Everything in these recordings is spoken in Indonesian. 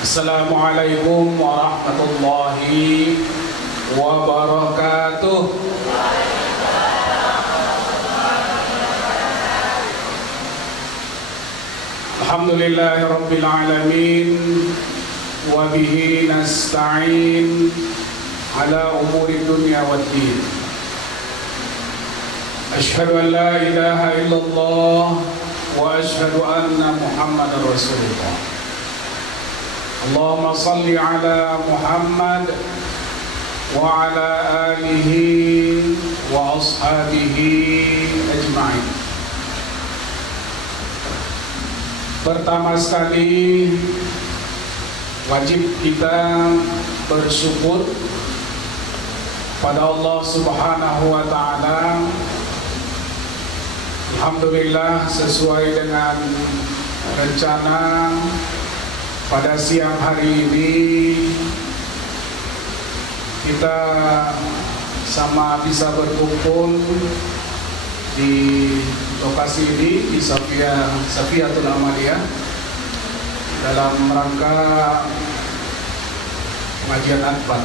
Assalamualaikum warahmatullahi wabarakatuh. Alhamdulillahi rabbil alamin, wa bihi nasta'in ala umuri dunya waddin. Asyhadu an la ilaha illallah wa asyhadu anna Muhammadar Rasulullah. Allahumma salli ala Muhammad wa ala alihi wa ashabihi ajma'in. Pertama sekali wajib kita bersyukur pada Allah Subhanahu wa taala. Alhamdulillah, sesuai dengan rencana pada siang hari ini kita sama bisa berkumpul di lokasi ini di Safiatul Amaliyah dalam rangka pengajian akbar.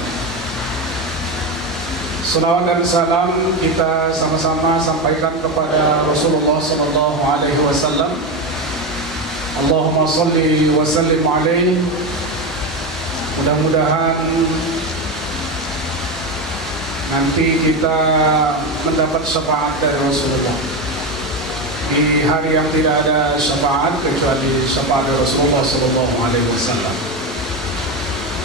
Salawat dan salam kita sama-sama sampaikan kepada Rasulullah SAW. Allahumma salli wa sallim alaihi. Mudah-mudahan nanti kita mendapat syafaat dari Rasulullah. Di hari yang tidak ada syafaat kecuali syafaat dari Rasulullah SAW.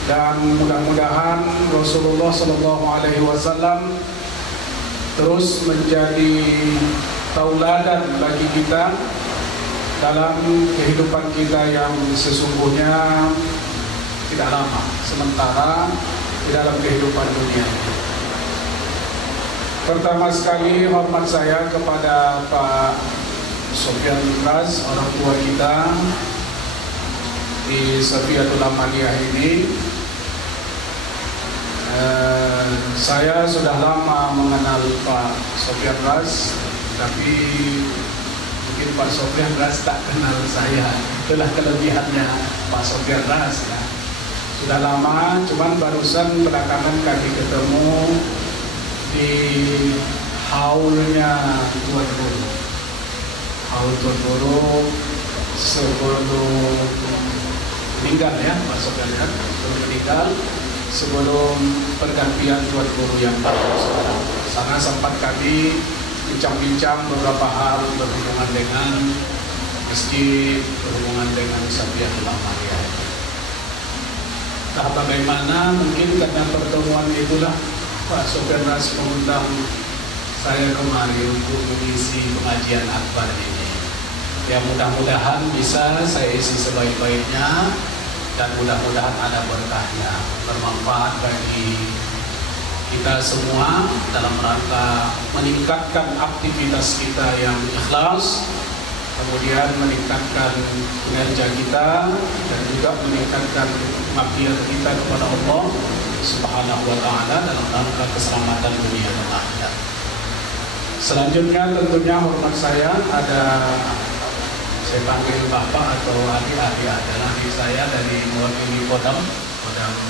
Dan mudah-mudahan Rasulullah SAW terus menjadi tauladan bagi kita dalam kehidupan kita yang sesungguhnya tidak lama, sementara di dalam kehidupan dunia. Pertama sekali hormat saya kepada Pak Sofyan Ras, orang tua kita di Safiatul Amaliyah ini. Saya sudah lama mengenal Pak Sofyan Ras, tapi mungkin Pak Sofyan Ras tak kenal saya. Itulah kelebihannya Pak Sofyan Ras ya. Sudah lama, cuman barusan belakangan kami ketemu di haulnya Tuan Guru. Haul Tuan Guru sebelum meninggal ya, Pak Sofyan ya, sebelum meninggal, sebelum pergantian Tuan Guru yang baru sekarang. Sana sempat kami bincang-bincang beberapa hal berhubungan dengan masjid, berhubungan dengan Safiatul Amaliyah. Nah, bagaimana mungkin karena pertemuan itulah Pak Sofyan Ras mengundang saya kemari untuk mengisi pengajian akbar ini. Ya, mudah-mudahan bisa saya isi sebaik-baiknya dan mudah-mudahan ada berkahnya, bermanfaat bagi kita semua dalam rangka meningkatkan aktivitas kita yang ikhlas, kemudian meningkatkan kinerja kita dan juga meningkatkan maghfirah kita kepada Allah Subhanahu wa taala dalam rangka keselamatan dunia dan akhirat. Selanjutnya tentunya hormat saya ada, saya panggil Bapak atau adik-adik, adalah adik saya dari mewakili Kodam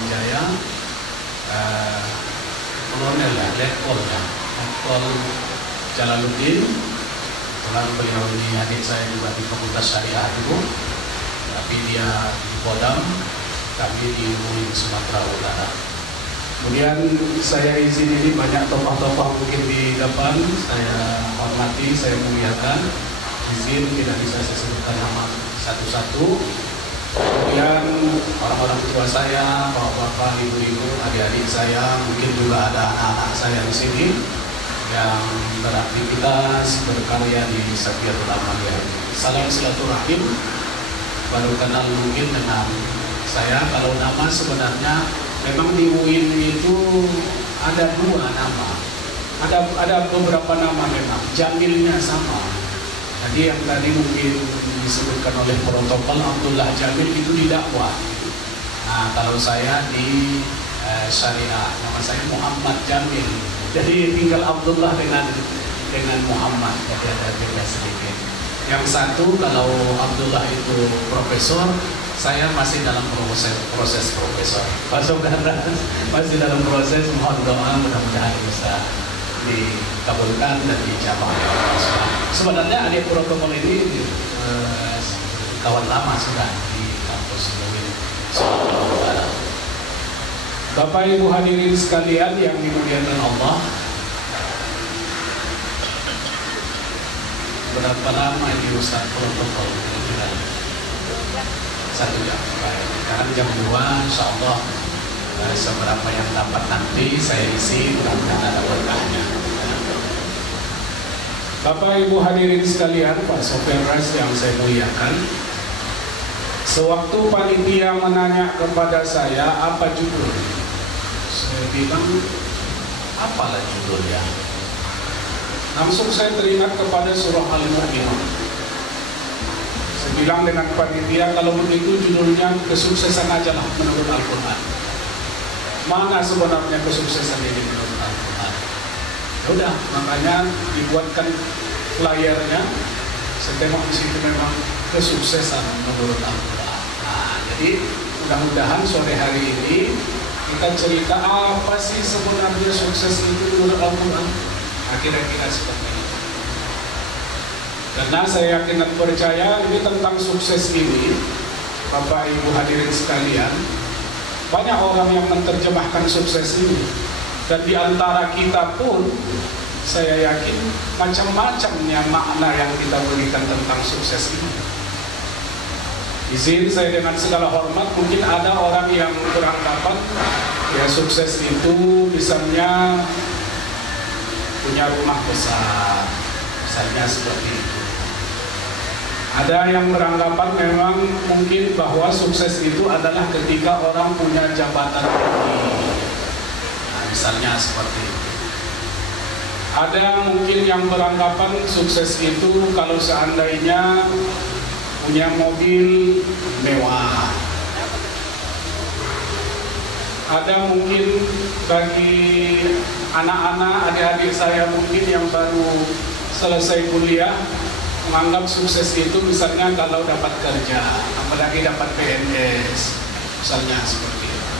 Jaya, Kolonel ya, Letkol Jalaluddin. Kebetulan beliau ini adik saya juga di Fakultas Syariah itu, tapi dia di Kodam, kami di UIN Sumatera Utara. Kemudian saya izin, ini banyak tokoh-tokoh mungkin di depan, saya hormati, saya muliakan. Izin tidak bisa saya sebutkan nama satu-satu. Kemudian orang-orang tua saya, bapak-bapak, ibu-ibu, adik-adik saya, mungkin juga ada anak-anak saya di sini yang beraktivitas berkarya di Safiatul Amaliyah. Salam silaturahim. Baru kenal mungkin dengan saya. Kalau nama sebenarnya memang di UIN itu ada dua nama. Ada beberapa nama memang. Jamilnya sama. Jadi yang tadi mungkin disebutkan oleh protokol Abdullah Jamil itu didakwah. Nah, kalau saya di syariah, nama saya Muhammad Jamil. Jadi tinggal Abdullah dengan Muhammad, jadi ada beda sedikit. Yang satu kalau Abdullah itu profesor, Saya masih dalam proses profesor. Pak Sofyan masih dalam proses, mohon doa mudah-mudahan bisa dikabulkan dan dijawab. Sebenarnya adik protokol ini kawan lama sudah di kampus UIN Sumatera Utara. Bapak Ibu hadirin sekalian yang dimuliakan Allah, berapa lama di Ustaz protokol? Satu jam. Sekarang jam 2, insya Allah seberapa yang dapat nanti saya isi, mudah-mudahan ada berkahnya. Bapak Ibu hadirin sekalian, Pak Sofyan Rais yang saya muliakan, sewaktu panitia menanya kepada saya apa judul, saya bilang apalah judulnya. Langsung saya teringat kepada surah Al-Mu'minun. Saya bilang dengan panitia, kalau begitu judulnya kesuksesan aja lah menurut Al-Quran. Mana sebenarnya kesuksesan ini menurut Al-Quran? Udah, makanya dibuatkan layarnya. Saya tengok di situ memang kesuksesan menurut Al-Quran. Nah, jadi mudah-mudahan sore hari ini kita cerita apa sih sebenarnya sukses itu menurut Al-Quran. Nah, kira-kira seperti itu. Karena saya yakin dan percaya ini tentang sukses ini, Bapak Ibu hadirin sekalian, banyak orang yang menerjemahkan sukses ini. Dan di antara kita pun, saya yakin macam-macamnya makna yang kita berikan tentang sukses ini. Izin saya dengan segala hormat, mungkin ada orang yang beranggapan ya sukses itu misalnya punya rumah besar, misalnya seperti itu. Ada yang beranggapan memang mungkin bahwa sukses itu adalah ketika orang punya jabatan tinggi. Nah, misalnya seperti itu. Ada mungkin yang beranggapan sukses itu kalau seandainya punya mobil mewah. Ada mungkin bagi anak-anak, adik-adik saya mungkin yang baru selesai kuliah, menganggap sukses itu misalnya kalau dapat kerja, apalagi dapat PNS, misalnya seperti itu.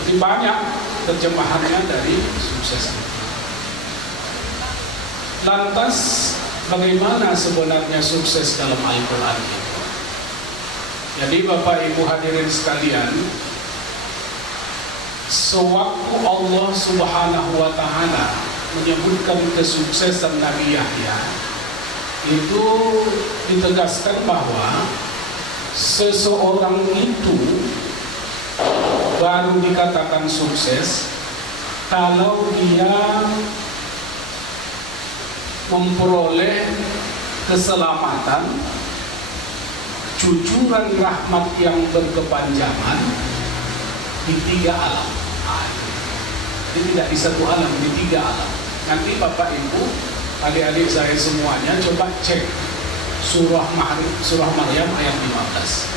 Jadi banyak terjemahannya dari sukses itu. Lantas bagaimana sebenarnya sukses dalam Al-Quran itu? Jadi Bapak Ibu hadirin sekalian, sewaktu Allah Subhanahu wa Ta'ala menyebutkan kesuksesan Nabi Yahya, itu ditegaskan bahwa seseorang itu baru dikatakan sukses kalau dia memperoleh keselamatan, cucuran rahmat yang berkepanjangan di 3 alam. Jadi tidak di 1 alam, di 3 alam. Nanti Bapak Ibu, adik-adik saya semuanya coba cek surah Maryam ayat 15.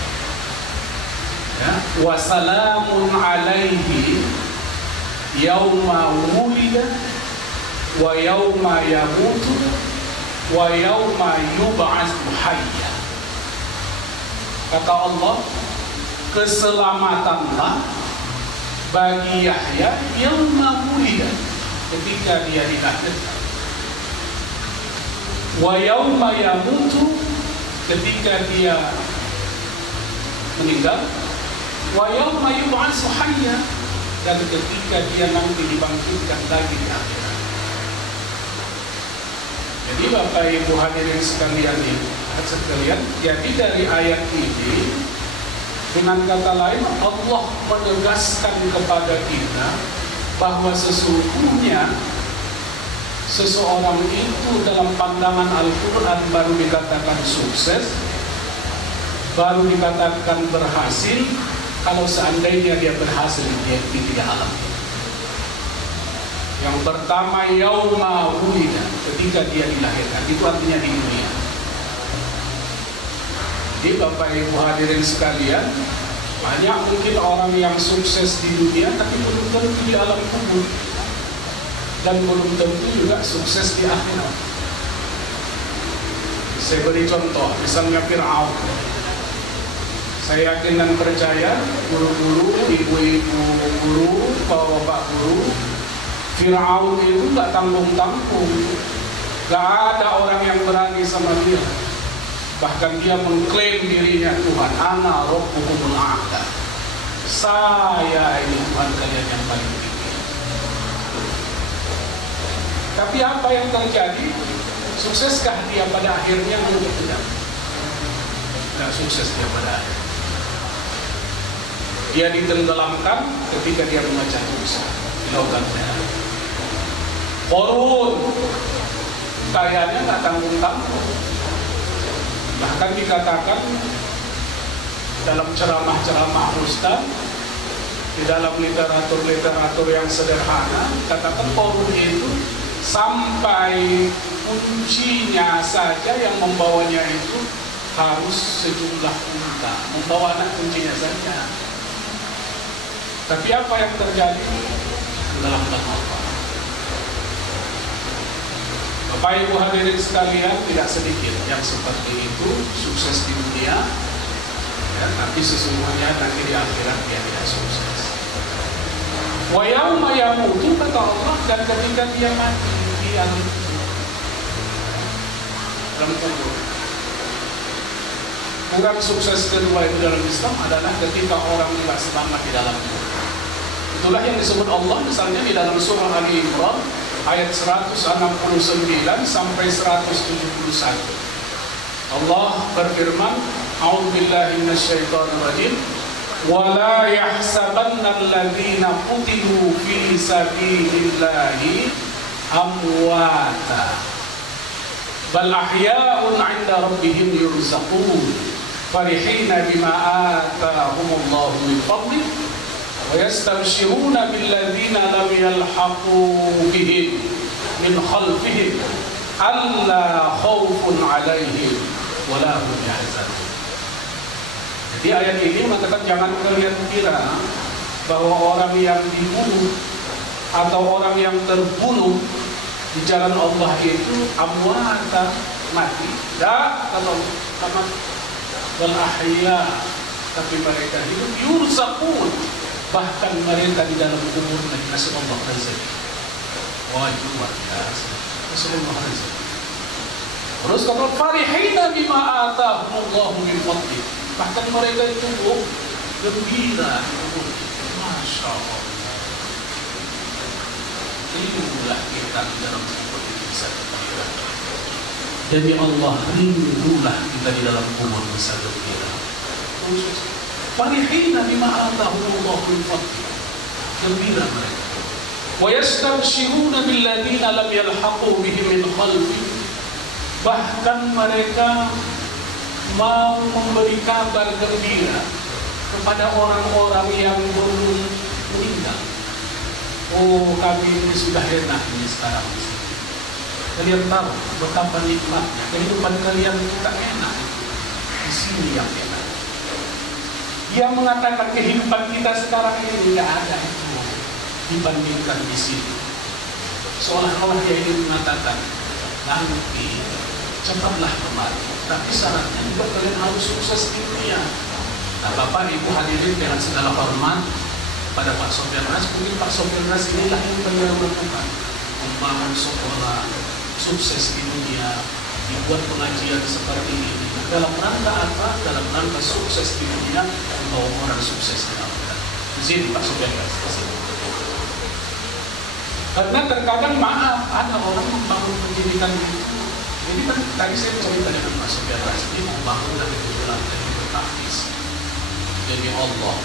Ya, wassalamun alaihi yauma wulida wa yauma yamutu wa yauma yub'atsu hayya. Kata Allah, keselamatanlah bagi Yahya yauma wulida, ketika dia dilahirkan, wa yauma yamutu, ketika dia meninggal, wa yauma yub'atsu hayya, dan ketika dia nanti dibangkitkan lagi di akhirat. Jadi Bapak Ibu hadirin sekalian, jadi dari ayat ini, dengan kata lain, Allah menegaskan kepada kita bahwa sesungguhnya seseorang itu dalam pandangan Al-Quran baru dikatakan sukses, baru dikatakan berhasil kalau seandainya dia berhasil di 3 alam. Yang pertama, yauma wulida, ketika dia dilahirkan, itu artinya di dunia. Jadi Bapak Ibu hadirin sekalian, banyak mungkin orang yang sukses di dunia tapi belum tentu di alam kubur, dan belum tentu juga sukses di akhirat. Saya beri contoh, misalnya Fir'aun. Saya yakin dan percaya guru-guru, ibu-ibu guru, bapak guru, Fir'aun itu nggak tanggung-tanggung, nggak ada orang yang berani sama dia. Bahkan dia mengklaim dirinya Tuhan, Ana Rabbukumul A'la. Saya ini Tuhan kalian yang paling tinggi. Tapi apa yang terjadi? Sukseskah dia pada akhirnya? Tidak. Tidak sukses dia pada akhirnya. Dia ditenggelamkan ketika dia memecah Musa di lautan merah. Korun kayaknya nggak tanggung-tanggung. Bahkan dikatakan dalam ceramah-ceramah Ustaz, di dalam literatur-literatur yang sederhana, katakan Korun itu sampai kuncinya saja yang membawanya itu harus sejumlah unta, membawa anak kuncinya saja. Tapi apa yang terjadi dalam apa? Bapak Ibu hadirin sekalian, tidak sedikit yang seperti itu sukses di dunia, ya, tapi sesungguhnya nanti di akhirat dia tidak sukses. Wa yauma yamutu, kata Allah, dan ketika dia mati di dalam kubur. Kurang sukses kedua itu dalam Islam adalah ketika orang tidak selamat di dalam kubur. Itulah yang disebut Allah misalnya di dalam surah Ali Imran ayat 169 sampai 171. Allah berfirman, A'udzubillahi minasyaitonir rajim, wa la yahsabanna alladziina qutilu fi sabilillahi amwata bal ahya'un 'inda rabbihim yurzaqun farihina bima ataahumullahu min fadlihi وَيَسْتَبْشِرُونَ بِالَّذِينَ لَمْ يَلْحَقُوا بِهِمْ مِنْ خَلْفِهِمْ أَلَّا خَوْفٌ عَلَيْهِمْ وَلَا هُمْ يَحْزَنُونَ. Jadi ayat ini mengatakan jangan kalian kira bahwa orang yang dibunuh atau orang yang terbunuh di jalan Allah itu amwata, mati. Ya, kalau wal ahya, tapi mereka hidup yurzaqun. Bahkan mereka di dalam kubur dikasih Allah rezeki. Wah, itu luar biasa. Kasih Allah rezeki. Terus kata farihina bima atahumullahu min fadli. Bahkan mereka itu gembira. Masya Allah. Rindulah kita di dalam kubur bisa gembira. Jadi Allah rindulah kita di dalam kubur bisa gembira. Farihina bima atahumullahu min fadli. Gembira mereka. Wa yastabshiruna billadzina lam yalhaqu bihim min khalfihim. Bahkan mereka mau memberi kabar gembira kepada orang-orang yang belum meninggal. Oh, kami ini sudah enak ini sekarang. Kalian tahu betapa nikmatnya kehidupan kalian tidak enak. Di sini yang enak. Dia mengatakan kehidupan kita sekarang ini tidak ada itu dibandingkan di sini. Seolah-olah dia ingin mengatakan nanti cepatlah kembali. Tapi syaratnya juga kalian harus sukses di dunia. Nah, Bapak Ibu hadirin dengan segala hormat pada Pak Sofyan Ras, mungkin Pak Sofyan Ras inilah yang beliau lakukan, membangun sekolah, sukses di dunia, dibuat pengajian seperti ini. Dalam rangka apa? Dalam rangka sukses di dunia, membawa orang sukses di akhirat. Di sini Pak Sofyan Ras. Karena terkadang maaf ada orang membangun pendidikan itu. Ini kan tadi saya cerita dengan Pak Sofyan Ras, ini membangun dari kebetulan dari bertahfiz. Demi Allah,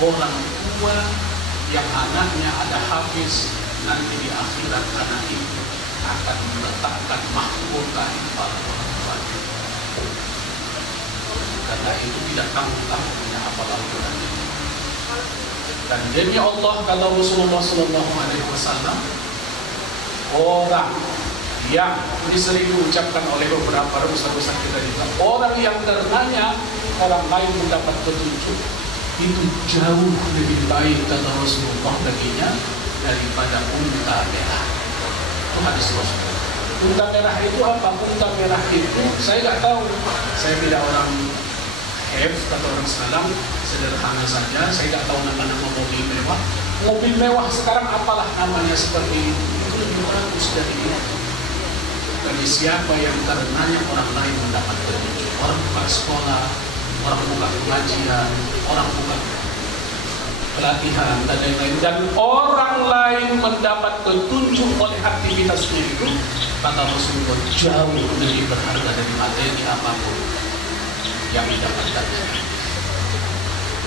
orang tua yang anaknya ada hafiz, nanti di akhirat anak itu akan meletakkan mahkota di kepala orang tuanya. Karena itu tidak tanggung-tanggungnya hafal Al-Quran. Dan demi Allah kata Rasulullah SAW, orang yang ini sering diucapkan oleh beberapa ustaz-ustaz kita juga, orang yang karenanya orang lain mendapat petunjuk itu jauh lebih baik kata Rasulullah baginya daripada unta merah. Itu hadis Rasulullah. Unta merah itu apa? Unta merah itu saya nggak tahu. Saya tidak orang F kata orang sekarang, sederhana saja. Saya nggak tahu nama-nama mobil mewah. Mobil mewah sekarang apalah namanya seperti itu lebih bagus dari ini. Dari siapa yang karenanya orang lain mendapat petunjuk, orang buka sekolah, orang buka pengajian, orang buka pelatihan dan lain-lain, dan orang lain mendapat petunjuk oleh aktivitasnya itu, kata Rasulullah, jauh lebih berharga dari materi apapun yang didapatkannya.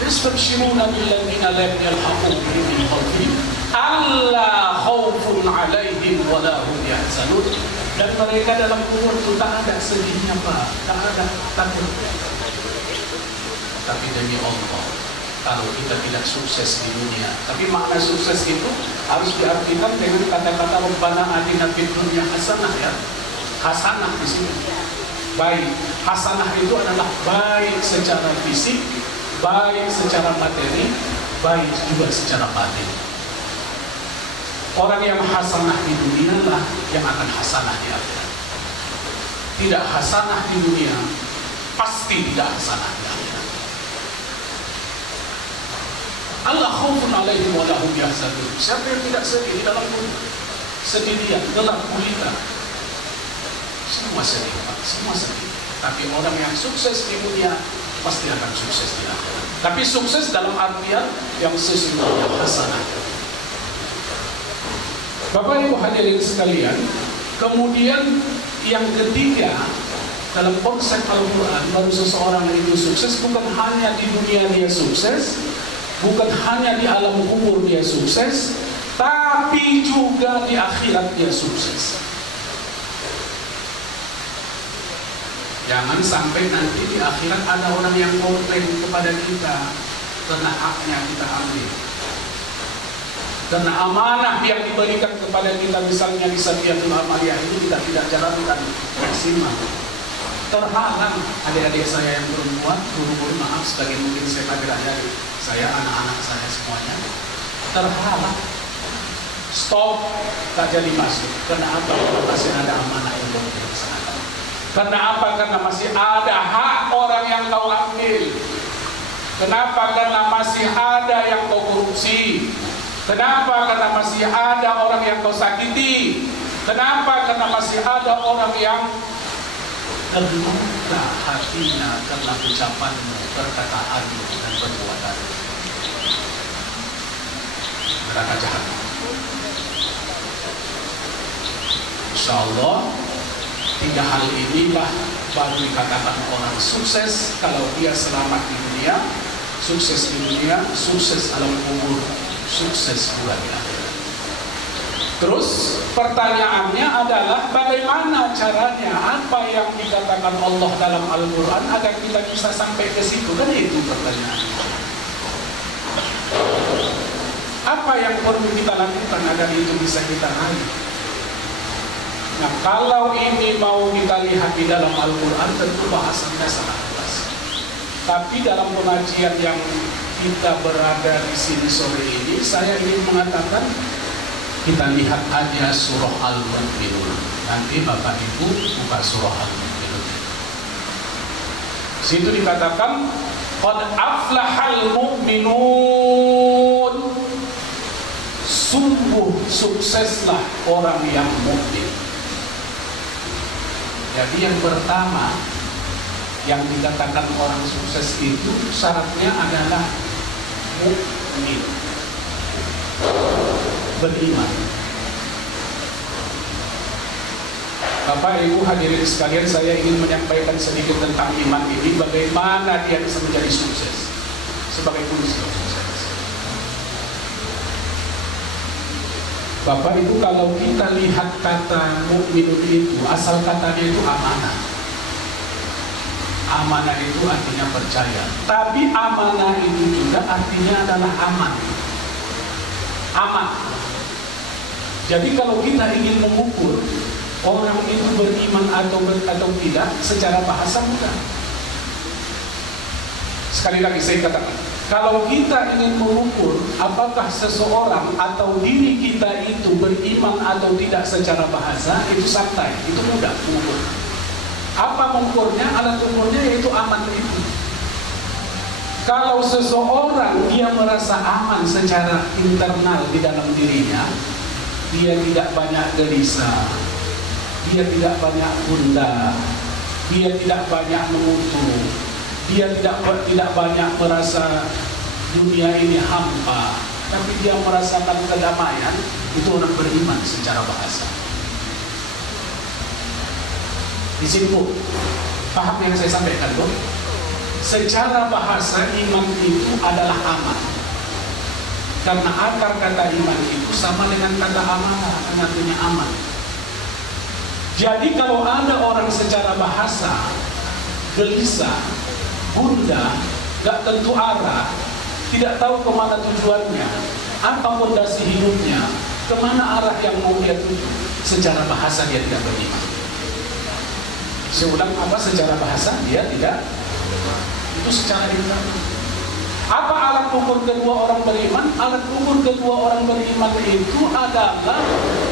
Yastabshiruna billadzina lam yalhaqu bihim min khalfihim alla khaufun 'alaihim wa la hum yahzanun. Dan mereka dalam kubur itu tak ada sedihnya, Pak, tak ada takut. Tapi demi Allah, kalau kita tidak sukses di dunia, tapi makna sukses itu harus diartikan dengan kata-kata Rabbana atina fid dunya hasanah, ya. Hasanah di sini. Baik, hasanah itu adalah baik secara fisik, baik secara materi, baik juga secara batin. Orang yang hasanah di dunia lah yang akan hasanah di akhirat. Tidak hasanah di dunia, pasti tidak hasanah di akhirat. Allah khaufun 'alaihim wa la hum yahzanun. Siapa yang tidak sedih di dalam kubur? Sendirian, gelap gulita. Semua sedih, Pak, semua sedih. Tapi orang yang sukses di dunia pasti akan sukses di akhirat. Tapi sukses dalam artian yang sesungguhnya hasanah. Bapak Ibu hadirin sekalian, kemudian yang ketiga dalam konsep Al-Quran, baru seseorang itu sukses bukan hanya di dunia dia sukses, bukan hanya di alam kubur dia sukses, tapi juga di akhirat dia sukses. Jangan sampai nanti di akhirat ada orang yang komplain kepada kita karena haknya kita ambil, karena amanah yang diberikan kepada kita, misalnya di Satiatul Amaliyah itu kita tidak jalankan maksimal. Terhalang adik-adik saya yang perempuan, guru-guru, maaf sebagai mungkin saya kaget aja, saya anak-anak saya semuanya terhalang. Stop, tak jadi masuk. Karena apa? Masih ada amanah yang belum dilaksanakan. Karena apa? Karena masih ada hak orang yang kau ambil. Kenapa? Karena masih ada yang kau korupsi. Kenapa? Karena masih ada orang yang kau sakiti. Kenapa? Karena masih ada orang yang terluka hatinya karena ucapanmu, perkataanmu, dan perbuatanmu. Neraka jahanam. InsyaAllah 3 hal inilah baru dikatakan orang sukses kalau dia selamat di dunia, sukses di dunia, sukses alam kubur, sukses juga di akhirat. Terus pertanyaannya adalah bagaimana caranya, apa yang dikatakan Allah dalam Al-Quran agar kita bisa sampai ke situ, kan itu pertanyaannya. Apa yang perlu kita lakukan agar itu bisa kita raih? Nah, kalau ini mau kita lihat di dalam Al-Quran, tentu bahasannya sangat luas. Tapi dalam pengajian yang kita berada di sini sore ini, saya ingin mengatakan kita lihat aja surah Al-Mu'minun. Nanti Bapak Ibu buka surah Al-Mu'minun. Situ dikatakan qad aflahal mu'minun. Sungguh sukseslah orang yang mukmin. Jadi yang pertama yang dikatakan orang sukses itu syaratnya adalah mukmin, beriman. Bapak Ibu hadirin sekalian, saya ingin menyampaikan sedikit tentang iman ini, bagaimana dia bisa menjadi sukses sebagai kunci sukses. Bapak Ibu, kalau kita lihat kata mukminun itu, asal katanya itu amanah. Amanah itu artinya percaya, tapi amanah itu juga artinya adalah aman. Aman. Jadi kalau kita ingin mengukur orang itu beriman atau tidak, secara bahasa mudah. Sekali lagi saya katakan, kalau kita ingin mengukur apakah seseorang atau diri kita itu beriman atau tidak secara bahasa, itu santai, itu mudah mengukur. Apa mengukurnya? Alat ukurnya yaitu aman itu. Kalau seseorang dia merasa aman secara internal di dalam dirinya, dia tidak banyak gelisah, dia tidak banyak gundah, dia tidak banyak mengutuk, dia tidak banyak merasa dunia ini hampa, tapi dia merasakan kedamaian. Itu orang beriman secara bahasa. Di sini Bu, paham yang saya sampaikan Bu? Secara bahasa iman itu adalah aman. Karena akar kata iman itu sama dengan kata amanah, artinya aman. Jadi kalau ada orang secara bahasa gelisah, gundah, gak tentu arah, tidak tahu kemana tujuannya, apa fondasi hidupnya, kemana arah yang mau dia tuju, secara bahasa dia tidak beriman. Saya ulang, apa secara bahasa dia tidak, itu secara internal. Apa alat ukur kedua orang beriman? Alat ukur kedua orang beriman itu adalah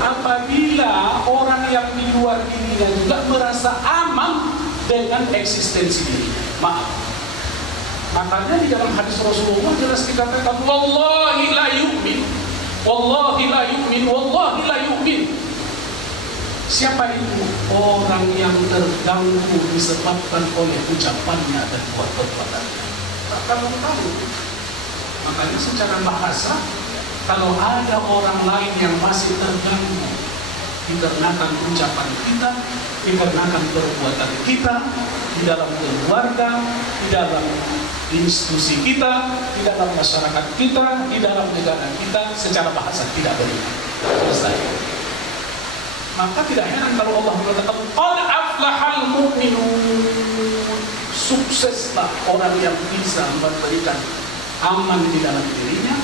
apabila orang yang di luar dirinya juga merasa aman dengan eksistensi dirinya. Maaf. Makanya di dalam hadis Rasulullah jelas dikatakan wallahi la yu'min, wallahi la yu'min, wallahi la yu'min. Siapa itu? Orang yang terganggu disebabkan oleh ucapannya dan perbuatannya. Kalau tahu, makanya secara bahasa, kalau ada orang lain yang masih terganggu dikarenakan ucapan kita, dikarenakan perbuatan kita di dalam keluarga, di dalam institusi kita, di dalam masyarakat kita, di dalam negara kita, secara bahasa tidak beriman. Selesai. Maka tidak heran kalau Allah mengatakan qad aflahal mu'minun, sukseslah orang yang bisa memberikan aman di dalam dirinya,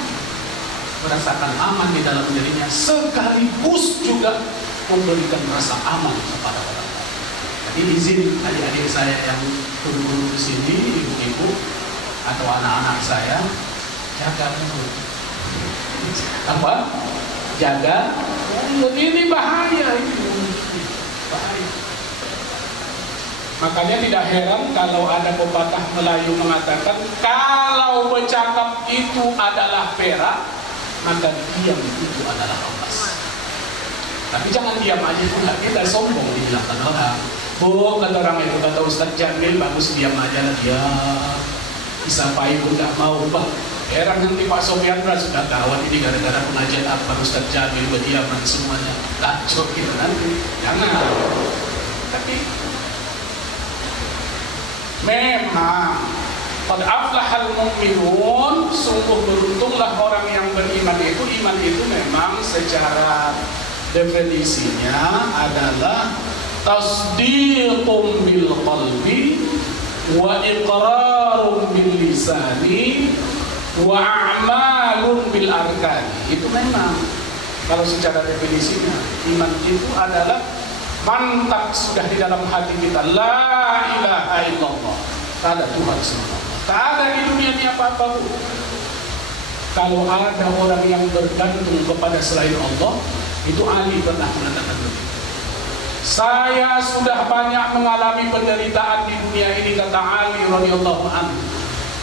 merasakan aman di dalam dirinya, sekaligus juga memberikan rasa aman kepada orang lain. Jadi izin adik-adik saya yang guru-guru di sini, ibu-ibu atau anak-anak saya, jaga dulu. Apa? Jaga. Ini bahaya itu. Bahaya. Makanya tidak heran kalau ada pepatah Melayu mengatakan kalau bercakap itu adalah perak, maka diam itu adalah emas. Tapi jangan diam aja pula, kita sombong dibilangkan orang. Bu, kata orang itu, kata Ustaz Jamil, bagus diam aja lah dia. Disapai pun gak mau, Pak. Heran nanti Pak Sofiandra sudah kawan ini gara-gara pengajian apa Ustaz Jamil berdiaman semuanya. Kacau gitu nanti. Jangan. Tapi memang qad aflahal mu'minun, sungguh beruntunglah orang yang beriman itu. Iman itu memang secara definisinya adalah tasdiqum bil qalbi wa iqrarun bil lisani wa a'malun bil arkani. Itu memang kalau secara definisinya iman itu adalah mantap sudah di dalam hati kita, la ilaha illallah, tak ada Tuhan selain Allah, tak ada di dunia ini apa-apa. Kalau ada orang yang bergantung kepada selain Allah, itu Ali pernah mengatakan begitu. Saya sudah banyak mengalami penderitaan di dunia ini, kata Ali radhiyallahu anhu,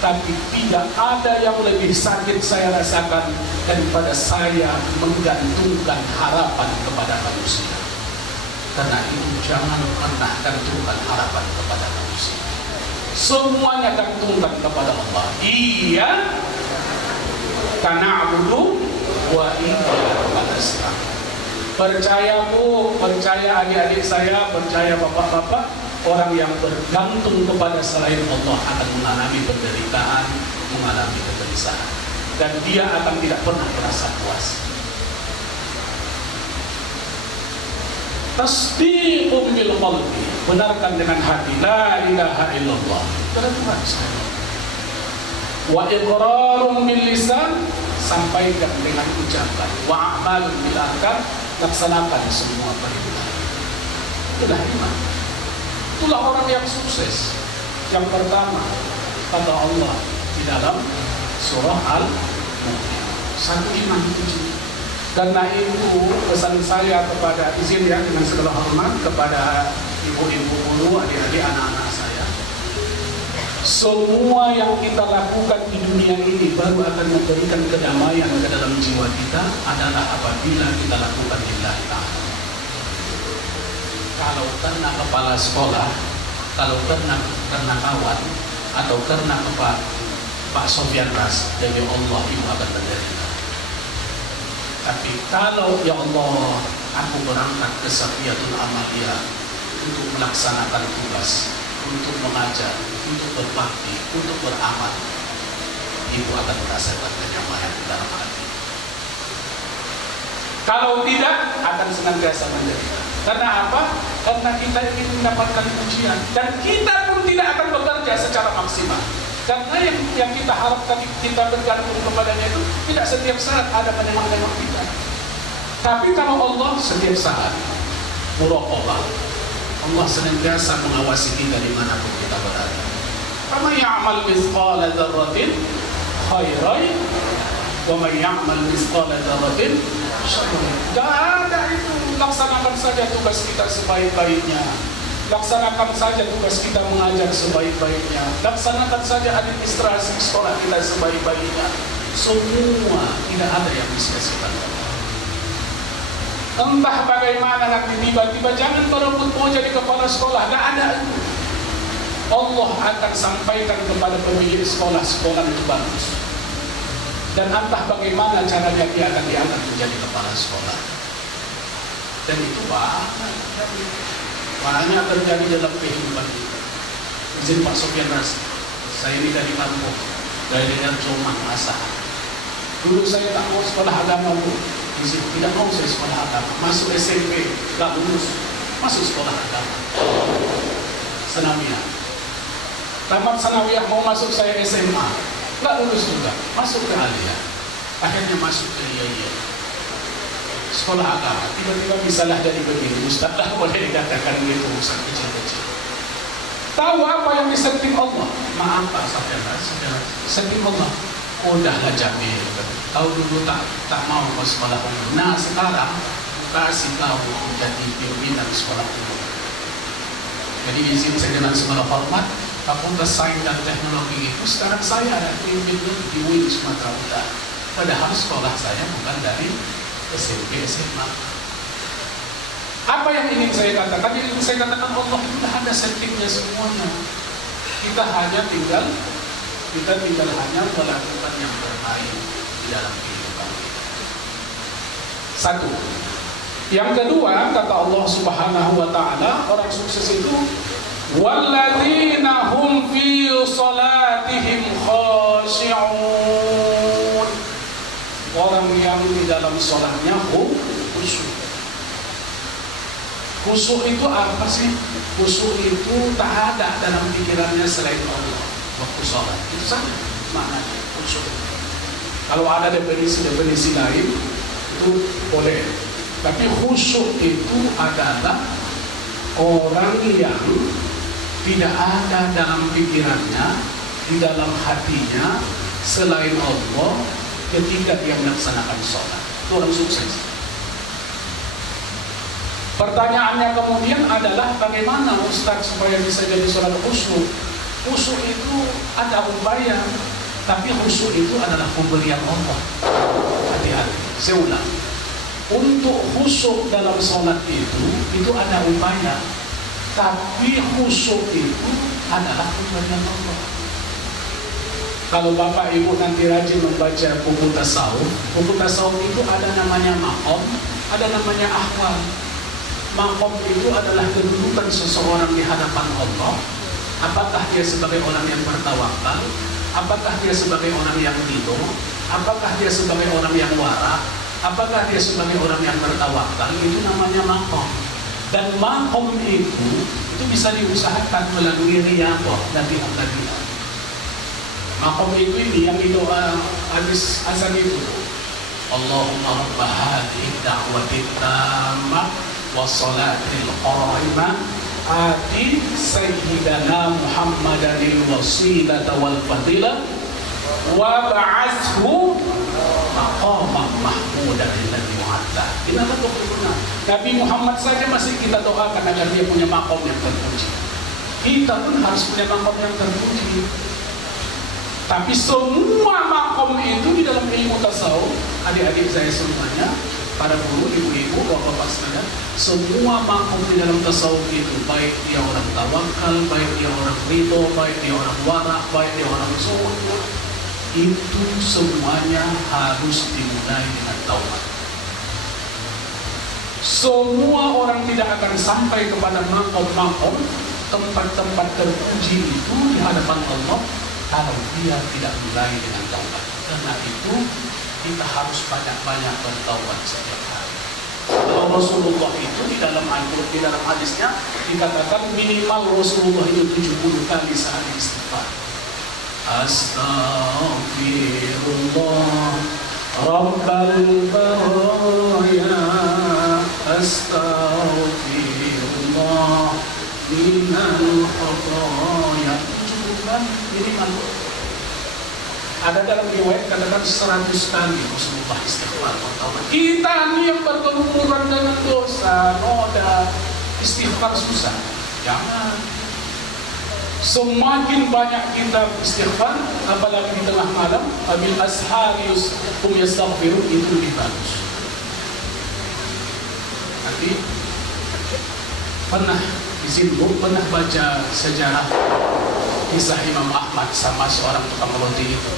tapi tidak ada yang lebih sakit saya rasakan daripada saya menggantungkan harapan kepada manusia. Karena itu jangan pernah gantungkan harapan kepada manusia. Semuanya gantungkan kepada Allah. Iya, na'budu wa iyyaka nasta'in. Percaya Bu, percaya adik-adik saya, percaya bapak-bapak, orang yang bergantung kepada selain Allah akan mengalami penderitaan, mengalami kegelisahan, dan dia akan tidak pernah merasa puas. Tasdiqum bil qalbi, benarkan dengan hati, la ilaha illallah, kepada Tuhan sekali. Wa iqrarun bil lisan, sampaikan dengan ucapan. Wa a'malun bil arkan, laksanakan semua perintah. Itulah iman. Itulah orang yang sukses. Yang pertama, kata Allah di dalam surah Al-Mu'min, satu iman itu. Karena itu pesan saya kepada, izin ya dengan segala hormat kepada ibu-ibu guru, adik-adik, anak-anak saya, Semua yang kita lakukan di dunia ini baru akan memberikan kedamaian ke dalam jiwa kita adalah apabila kita lakukan lillahi ta'ala. Kalau karena kepala sekolah, kalau karena kawan, atau karena Pak Sofyan Ras, demi Allah ibu akan menderita. Tapi kalau ya Allah, aku berangkat ke Safiatul Amaliyah untuk melaksanakan tugas, untuk mengajar, untuk berbakti, untuk beramal, ibu akan merasakan kenyamanan di dalam hati. Kalau tidak, akan senantiasa menderita. Karena apa? Karena kita ingin mendapatkan pujian, dan kita pun tidak akan bekerja secara maksimal. Karena yang kita harapkan, kita bergantung kepadanya itu tidak setiap saat ada menengok-nengok kita. Tapi kalau Allah setiap saat muraqabah, Allah senantiasa mengawasi kita dimanapun kita berada. Kama ya'mal mithqala dzarratin khairan wa man ya'mal mithqala dzarratin syarran. Tidak ada itu. Laksanakan saja tugas kita sebaik-baiknya. Laksanakan saja tugas kita mengajar sebaik-baiknya. Laksanakan saja administrasi sekolah kita sebaik-baiknya. Semua, tidak ada yang disia-siakan. Entah bagaimana nanti tiba-tiba jangan berebut mau jadi kepala sekolah. Tidak ada itu. Allah akan sampaikan kepada pemilik sekolah-sekolah itu bagus. Dan entah bagaimana caranya dia akan diangkat menjadi kepala sekolah. Dan itu banyak terjadi dalam kehidupan kita. Izin Pak Sofyan Ras, saya ini dari kampung, dari daerah Jomah Asah. Dulu saya tak mau sekolah agama, Bu. Izin, tidak mau saya sekolah agama. Masuk SMP, tak lulus. Masuk sekolah agama. Sanawiyah. Tamat sanawiyah mau masuk saya SMA, tak lulus juga. Masuk ke Aliyah. Akhirnya masuk ke Iya. Sekolah agama, tiba-tiba misalnya jadi begini, Ustaz, tak boleh dikatakan gitu, Ustaz kecil-kecil. Tahu apa yang disetting Allah? Maaf Pak Saudara, setting Allah. Udahlah Jamil, kau dulu tak mau ke sekolah umum. Nah sekarang kasih kau menjadi pimpinan sekolah umum. Jadi izin saya dengan segala hormat, Fakultas Sains dan Teknologi itu sekarang saya ada pimpinnya di UIN Sumatera Utara. Padahal sekolah saya bukan dari SMP, SMA. Apa yang ingin saya katakan? Yang ingin saya katakan, Allah itu sudah ada settingnya semuanya. Kita tinggal hanya melakukan yang terbaik di dalam kehidupan kita. Satu. Yang kedua, kata Allah Subhanahu wa Ta'ala, orang sukses itu walladzina hum fi salatihim khashi'un. Orang yang di dalam sholatnya khusyuk. Khusyuk itu apa sih? Khusyuk itu tak ada dalam pikirannya selain Allah waktu sholat. Itu saja maknanya khusyuk. Kalau ada definisi lain itu boleh. Tapi khusyuk itu adalah orang yang tidak ada dalam pikirannya, di dalam hatinya selain Allah ketika dia melaksanakan sholat. Itu orang sukses. Pertanyaannya kemudian adalah bagaimana Ustaz supaya bisa jadi sholat khusyuk? Khusyuk itu ada upaya, tapi khusyuk itu adalah pemberian Allah. Hati-hati, saya ulang. Untuk khusyuk dalam sholat itu ada upaya, tapi khusyuk itu adalah pemberian Allah. Kalau Bapak Ibu nanti rajin membaca buku tasawuf itu ada namanya maqam, ada namanya ahwal. Maqam itu adalah kedudukan seseorang di hadapan Allah. Apakah dia sebagai orang yang bertawakal? Apakah dia sebagai orang yang ridho? Apakah dia sebagai orang yang wara? Apakah dia sebagai orang yang bertawakal? Itu namanya maqam. Dan maqam itu bisa diusahakan melalui riyadhah, latihan-latihan. Maqam itu yang doa habis azan itu. Allahumma rabba hadhihi da'wati tammah wassalatil qa'imah ati sayyidana Muhammadanil wasilata wal fadilah wa ba'athu maqaman mahmudan alladhi wa'ada. Ini apa tuh? Nabi Muhammad saja masih kita doakan agar dia punya maqam yang terpuji. Kita pun harus punya makom yang terpuji. Tapi semua makom itu di dalam ilmu tasawuf, adik-adik saya semuanya, para guru, ibu-ibu, bapak-bapak sekalian, semua makom di dalam tasawuf itu, baik dia orang tawakal, baik dia orang ridho, baik dia orang wara, baik dia orang zuhud, itu semuanya harus dimulai dengan taubat. Semua orang tidak akan sampai kepada makom-makom, tempat-tempat terpuji itu di hadapan Allah kalau dia tidak mulai dengan taubat. Karena itu kita harus banyak-banyak bertaubat setiap hari. Kalau Rasulullah itu di dalam Al-Quran, di dalam hadisnya dikatakan minimal Rasulullah itu 70 kali sehari istighfar. Astaghfirullah Rabbal baraya, astaghfirullah minal khataya. 70 kali minimal. Ada dalam riwayat katakan 100 kali Rasulullah istighfar. Kita ini yang bergelumuran dengan dosa, noda, istighfar susah. Jangan. Semakin banyak kita istighfar, apalagi di tengah malam, abil asharius hum yastaghfirun, itu lebih bagus. Nanti pernah di sini pernah baca sejarah kisah Imam Ahmad sama seorang tukang roti itu.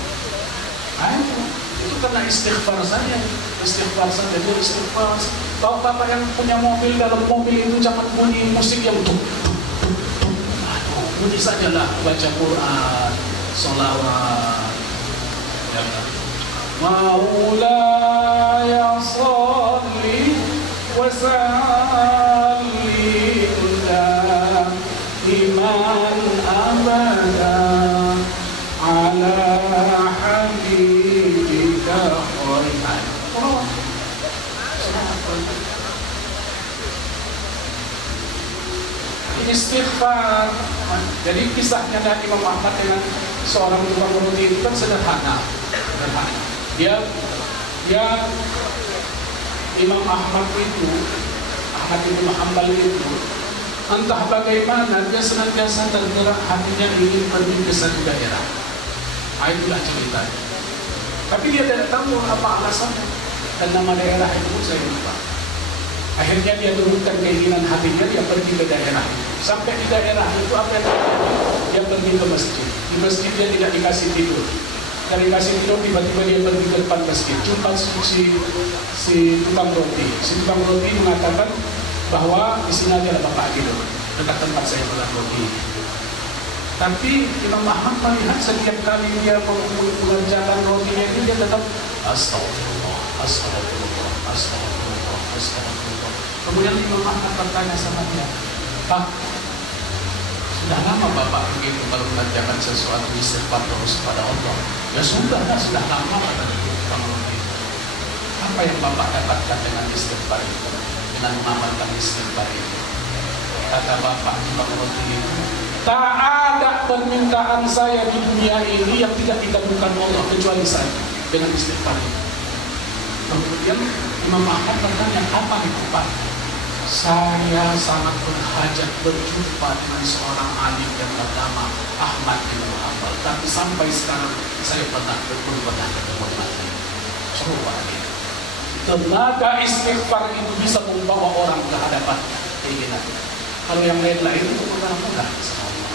Itu karena istighfar saja, dia istighfar. Kalau bapak yang punya mobil, dalam mobil itu jangan bunyi musik yang tuk. Bunyi sajalah, baca Quran, sholawat. Maulaya sholli wa sallim iman abada ala habibika khairan. Istighfar. Jadi kisahnya dari Imam Ahmad dengan seorang tukang roti itu kan sederhana. Dia Imam Ahmad itu, Ahmad bin Hanbal itu, entah bagaimana dia senantiasa tergerak hatinya ingin pergi ke satu daerah. Itulah ceritanya. Tapi dia tidak tahu apa alasannya. Dan nama daerah itu saya lupa. Akhirnya dia turunkan keinginan hatinya, dia pergi ke daerah itu. Sampai di daerah itu apa yang terjadi? Dia pergi ke masjid. Di masjid dia tidak dikasih tidur. Dari kasih tidur tiba-tiba dia pergi ke depan masjid. Jumpa si tukang roti. Si tukang roti mengatakan bahwa di sini adalah bapak tidur dekat tempat saya makan roti. Tapi Imam Ahmad melihat setiap kali dia mengerjakan rotinya ini dia tetap astagfirullah, astagfirullah, astagfirullah, astagfirullah. Kemudian Imam Ahmad bertanya sama dia, Pak, sudah lama bapak begitu baru mengerjakan sesuatu istighfar terus kepada Allah? Ya sudah lama kata tukang roti. Apa yang bapak dapatkan dengan istighfar itu, dengan mengamalkan istighfar itu? Kata bapak tukang roti itu, tak ada permintaan saya di dunia ini yang tidak dikabulkan Allah kecuali saya dengan istighfar itu. Kemudian Imam Ahmad bertanya, apa itu Pak? Saya sangat berhajat berjumpa dengan seorang alim yang bernama Ahmad bin Hanbal. Tapi sampai sekarang saya belum pernah ketemu lagi. Coba ini. Tenaga istighfar itu bisa membawa orang ke hadapan keinginannya. Kalau yang lain-lain itu mudah-mudah sama Allah.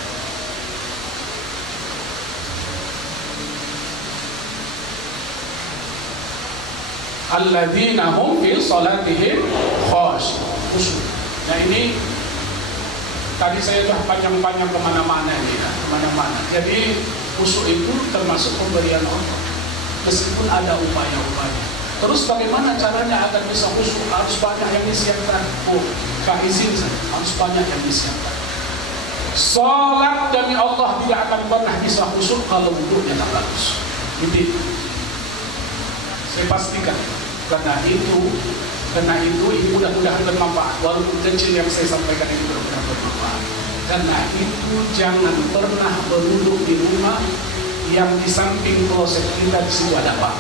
Alladzina hum fi salatihim khashi'un. Nah ini tadi saya sudah panjang-panjang kemana-mana ini ya, kemana-mana. Jadi khusyuk itu termasuk pemberian Allah, meskipun ada upaya-upaya. Terus bagaimana caranya agar bisa khusyuk? Harus banyak yang disiapkan. Kak izin saja, harus banyak yang disiapkan. Salat demi Allah tidak akan pernah bisa khusyuk kalau wudhunya tak bagus. Ini saya pastikan. Karena itu mudah-mudahan bermanfaat. Walaupun kecil yang saya sampaikan ini mudah-mudahan bermanfaat. Karena itu jangan pernah berwudhu di rumah yang di samping kloset kita di situ ada apa?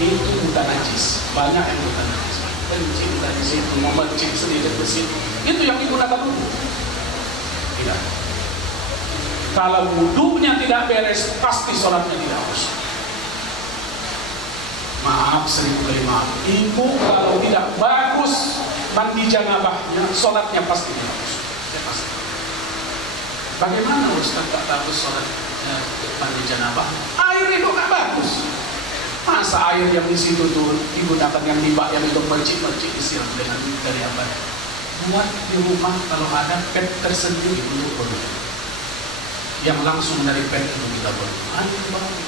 Itu bukan najis. Banyak yang bukan najis. Kencing dari situ, memercik sedikit ke situ. Itu yang digunakan wudhu. Tidak. Kalau wudhunya tidak beres, pasti sholatnya tidak khusyuk. Maaf, 1000 kali maaf. Ibu kalau tidak bagus mandi janabahnya, sholatnya pasti tidak khusyuk. Ya pasti. Bagaimana Ustaz tak bagus sholatnya mandi janabah? Air itu nggak bagus. Masa air yang di situ tuh digunakan yang dibak yang untuk mercik-mercik disiram dengan dari apa? Buat di rumah kalau ada pet tersendiri untuk berwudu. Yang langsung dari pet itu kita berwudu. Air bagus.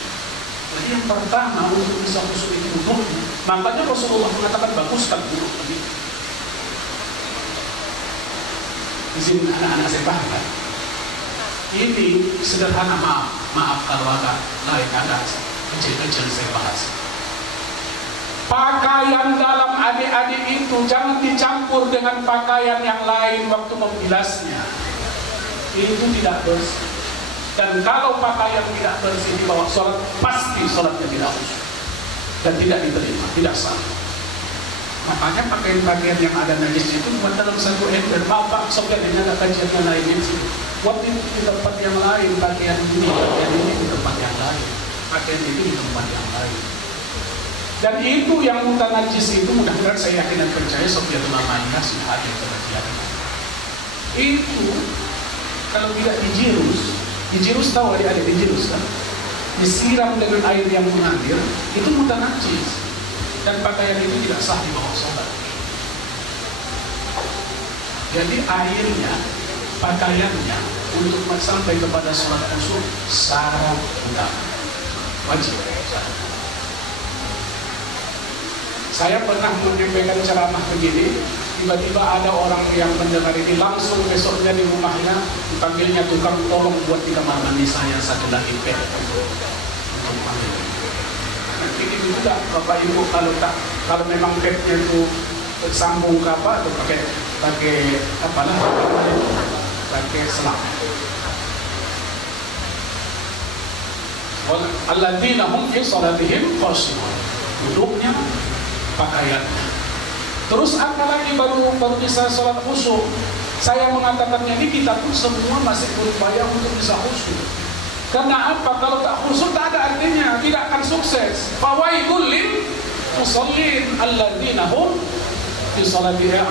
Jadi yang pertama untuk bisa khusyuk itu wudunya. Makanya Rasulullah mengatakan baguskan wudu tadi. Di sini anak-anak saya paham. Ini sederhana, maaf kalau agak lain ada kecil-kecil saya bahas. Pakaian dalam adik-adik itu jangan dicampur dengan pakaian yang lain waktu membilasnya. Itu tidak bersih. Dan kalau pakaian tidak bersih dibawa sholat, pasti sholatnya tidak khusyuk dan tidak diterima, tidak sah. Makanya pakaian-pakaian yang ada najis itu buat dalam satu ember. Bapak sebenarnya ada kajiannya lain itu. Buat di tempat yang lain pakaian ini di tempat yang lain, pakaian itu di tempat yang lain. Dan itu yang mutan najis itu mudah-mudahan saya yakin dan percaya Sofia Tulamanya sudah ada yang terjadi. Itu kalau tidak dijirus tahu adik-adik dijirus kan? Disiram dengan air yang mengalir, itu mutan najis. Dan pakaian itu tidak sah di bawah sholat. Jadi airnya, pakaiannya untuk sampai kepada sholat khusyuk syarat utama, wajib. Saya pernah menyampaikan ceramah begini, tiba-tiba ada orang yang mendengar ini langsung besoknya di rumahnya dipanggilnya tukang tolong buat di kamar mandi saya satu lagi pet untuk panggil. Ini juga Bapak Ibu kalau memang petnya itu sambung ke apa atau pakai apalah pakai selang. Alladzina hum fi salatihim khashi'un. Duduknya, pakaiannya. Terus apa lagi baru bisa sholat khusyuk? Saya mengatakannya ini kita pun semua masih berupaya untuk bisa khusyuk. Karena apa? Kalau tak khusyuk tak ada artinya, tidak akan sukses. Fawailul lil musallin alladzina hum fi salatihim,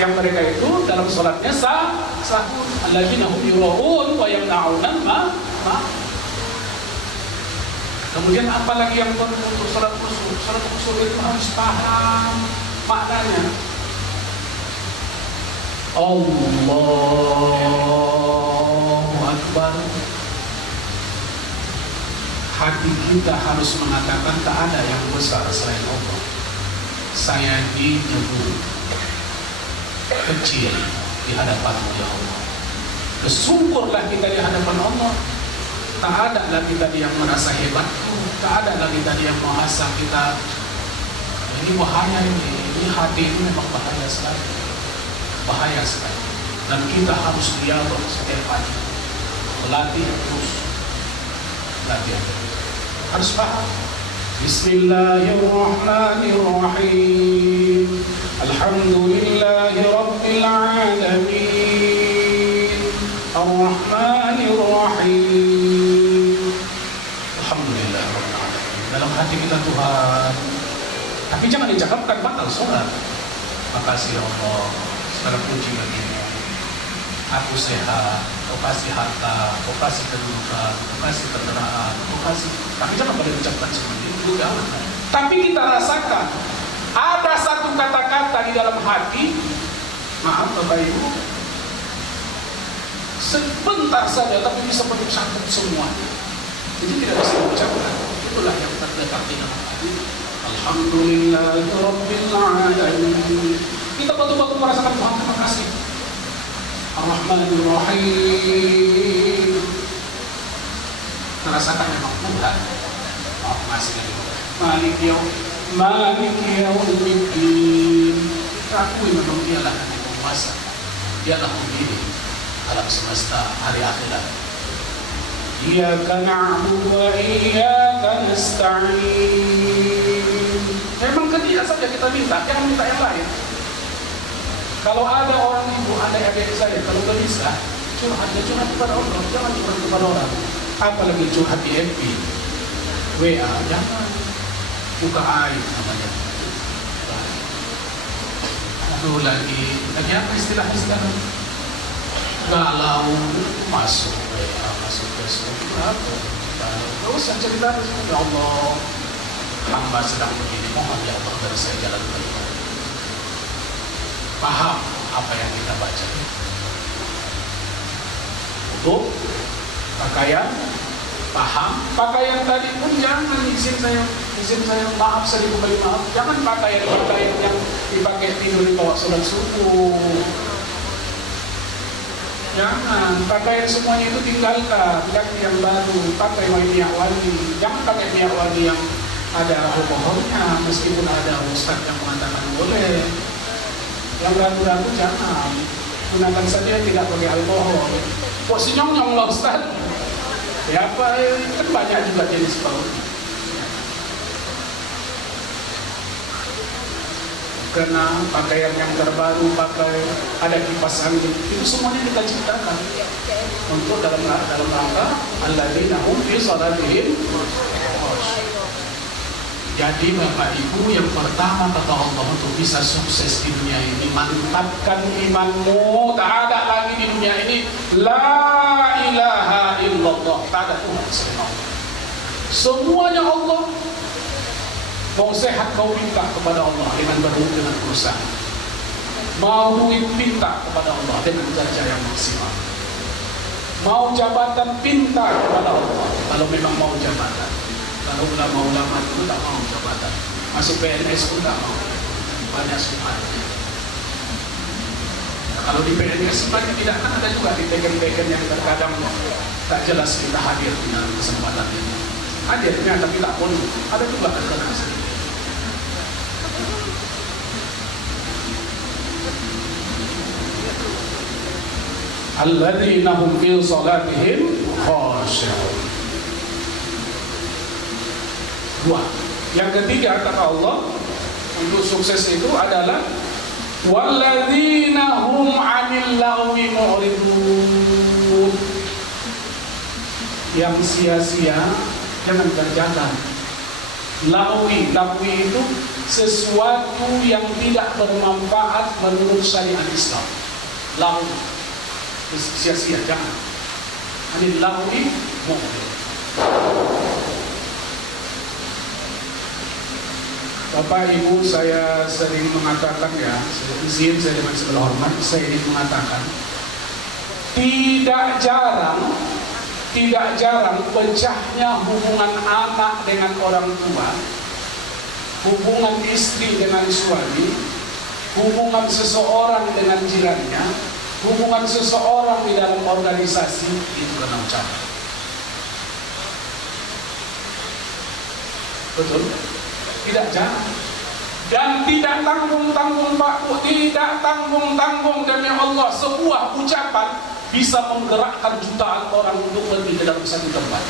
yang mereka itu dalam salatnya sahun, alladzina hum yura'un wa yamna'una ma. Kemudian apa lagi yang perlu untuk salat khusyuk? Salat khusyuk itu harus paham maknanya. Allahu Akbar. Hati kita harus mengatakan tak ada yang besar selain Allah. Saya dijebur kecil di hadapan-Mu ya Allah. Bersyukurlah kita di hadapan Allah. Tak ada lagi tadi yang merasa hebat. Tak ada lagi tadi yang merasa kita ini bahaya ini hati itu memang bahaya sekali. Bahaya sekali. Dan kita harus dialog setiap pagi. Melatih terus. Latihan. Harus paham. Bismillahirrahmanirrahim. Alhamdulillahi rabbil alamin. Ar-Rahmanir-Rahim. Alhamdulillah rabbil alamin. Dalam hati kita Tuhan. Tapi jangan dicakapkan batal sholat. Makasih ya Allah. Segala puji bagimu. Aku sehat, kau kasih harta, kau kasih kedudukan, kau kasih kendaraan, kau kasih. Tapi jangan pada ucapkan seperti itu, jangan. Tapi kita rasakan ada satu kata-kata di dalam hati. Maaf Bapak Ibu, sebentar saja tapi bisa mencakup semuanya. Jadi tidak bisa diucapkan. Itulah yang terdekat di dalam hati. Alhamdulillahirabbil alamin. Kita betul-betul merasakan Tuhan terima kasih. Ar-Rahmanir-Rahim. Merasakan memang Tuhan. Oh, masih lagi. Maliki yaumiddin. Akui memang dialah yang berkuasa. Dialah pemilik alam semesta hari akhirat. Iyyaka na'budu wa iyyaka nasta'in. Memang ke Dia saja kita minta, jangan minta yang lain. Kalau ada orang ibu, ada adik saya, kalau gak bisa, curhat kepada Allah, jangan curhat kepada orang. Apalagi curhat di FB, WA, jangan. Buka aib namanya. Aduh lagi apa istilah-istilah? Galau, masuk WA, masuk Facebook, apa? Gak usah cerita, ya Allah, hamba sedang begini, mohon ya Allah dari saya jalan baik. Paham apa yang kita baca. Untuk pakaian, paham. Pakaian tadi pun jangan izin saya maaf, seribu kali maaf. Jangan pakaian yang dipakai tidur di bawah sholat subuh. Jangan, pakaian semuanya itu tinggalkan, ganti yang baru, pakai minyak wangi. Jangan pakai minyak wangi yang ada alkoholnya, meskipun ada ustaz yang mengatakan boleh. Yang ragu-ragu jangan, gunakan saja tidak pakai alkohol. Kok senyong-nyong lah ustaz? Ya apa, kan banyak juga jenis bau. Karena pakaian yang terbaru, pakai ada kipas angin, itu semuanya kita ciptakan untuk dalam rangka alladzina hum fi shalatihim. Jadi Bapak Ibu, yang pertama kata Allah untuk bisa sukses di dunia ini, mantapkan imanmu. Tak ada lagi di dunia ini la ilaha illallah, tak ada Tuhan selain Allah. Semuanya Allah. Mau sehat, kau minta kepada Allah dengan dengan berusaha. Mau duit, minta kepada Allah dengan kerja yang maksimal. Mau jabatan, minta kepada Allah kalau memang mau jabatan. Kalau ulama itu tak mau jabatan, masuk PNS pun tak mau, banyak subhannya. Kalau di PNS sebenarnya tidak, kan ada juga di teken-teken yang terkadang tak jelas kita hadir dengan kesempatan ini. Hadirnya tapi tak pun ada juga terkadang sedikit. Alladzina hum fi shalatihim khashi'un. Dua. Yang ketiga kata Allah untuk sukses itu adalah walladzina hum 'anil lagwi mu'ridun. Yang sia-sia jangan kerjakan. Lagwi itu sesuatu yang tidak bermanfaat menurut syariat Islam. Lagwi sia-sia, jangan. Anil lagwi mu'ridun. Bapak Ibu, saya sering mengatakan ya, izin saya dengan segala hormat, saya ingin mengatakan tidak jarang pecahnya hubungan anak dengan orang tua, hubungan istri dengan suami, hubungan seseorang dengan jirannya, hubungan seseorang di dalam organisasi, itu karena ucapan. Betul? Tidak jarang. Dan tidak tanggung-tanggung Pak Bu, tidak tanggung-tanggung demi Allah, sebuah ucapan bisa menggerakkan jutaan orang untuk pergi ke dalam satu tempat.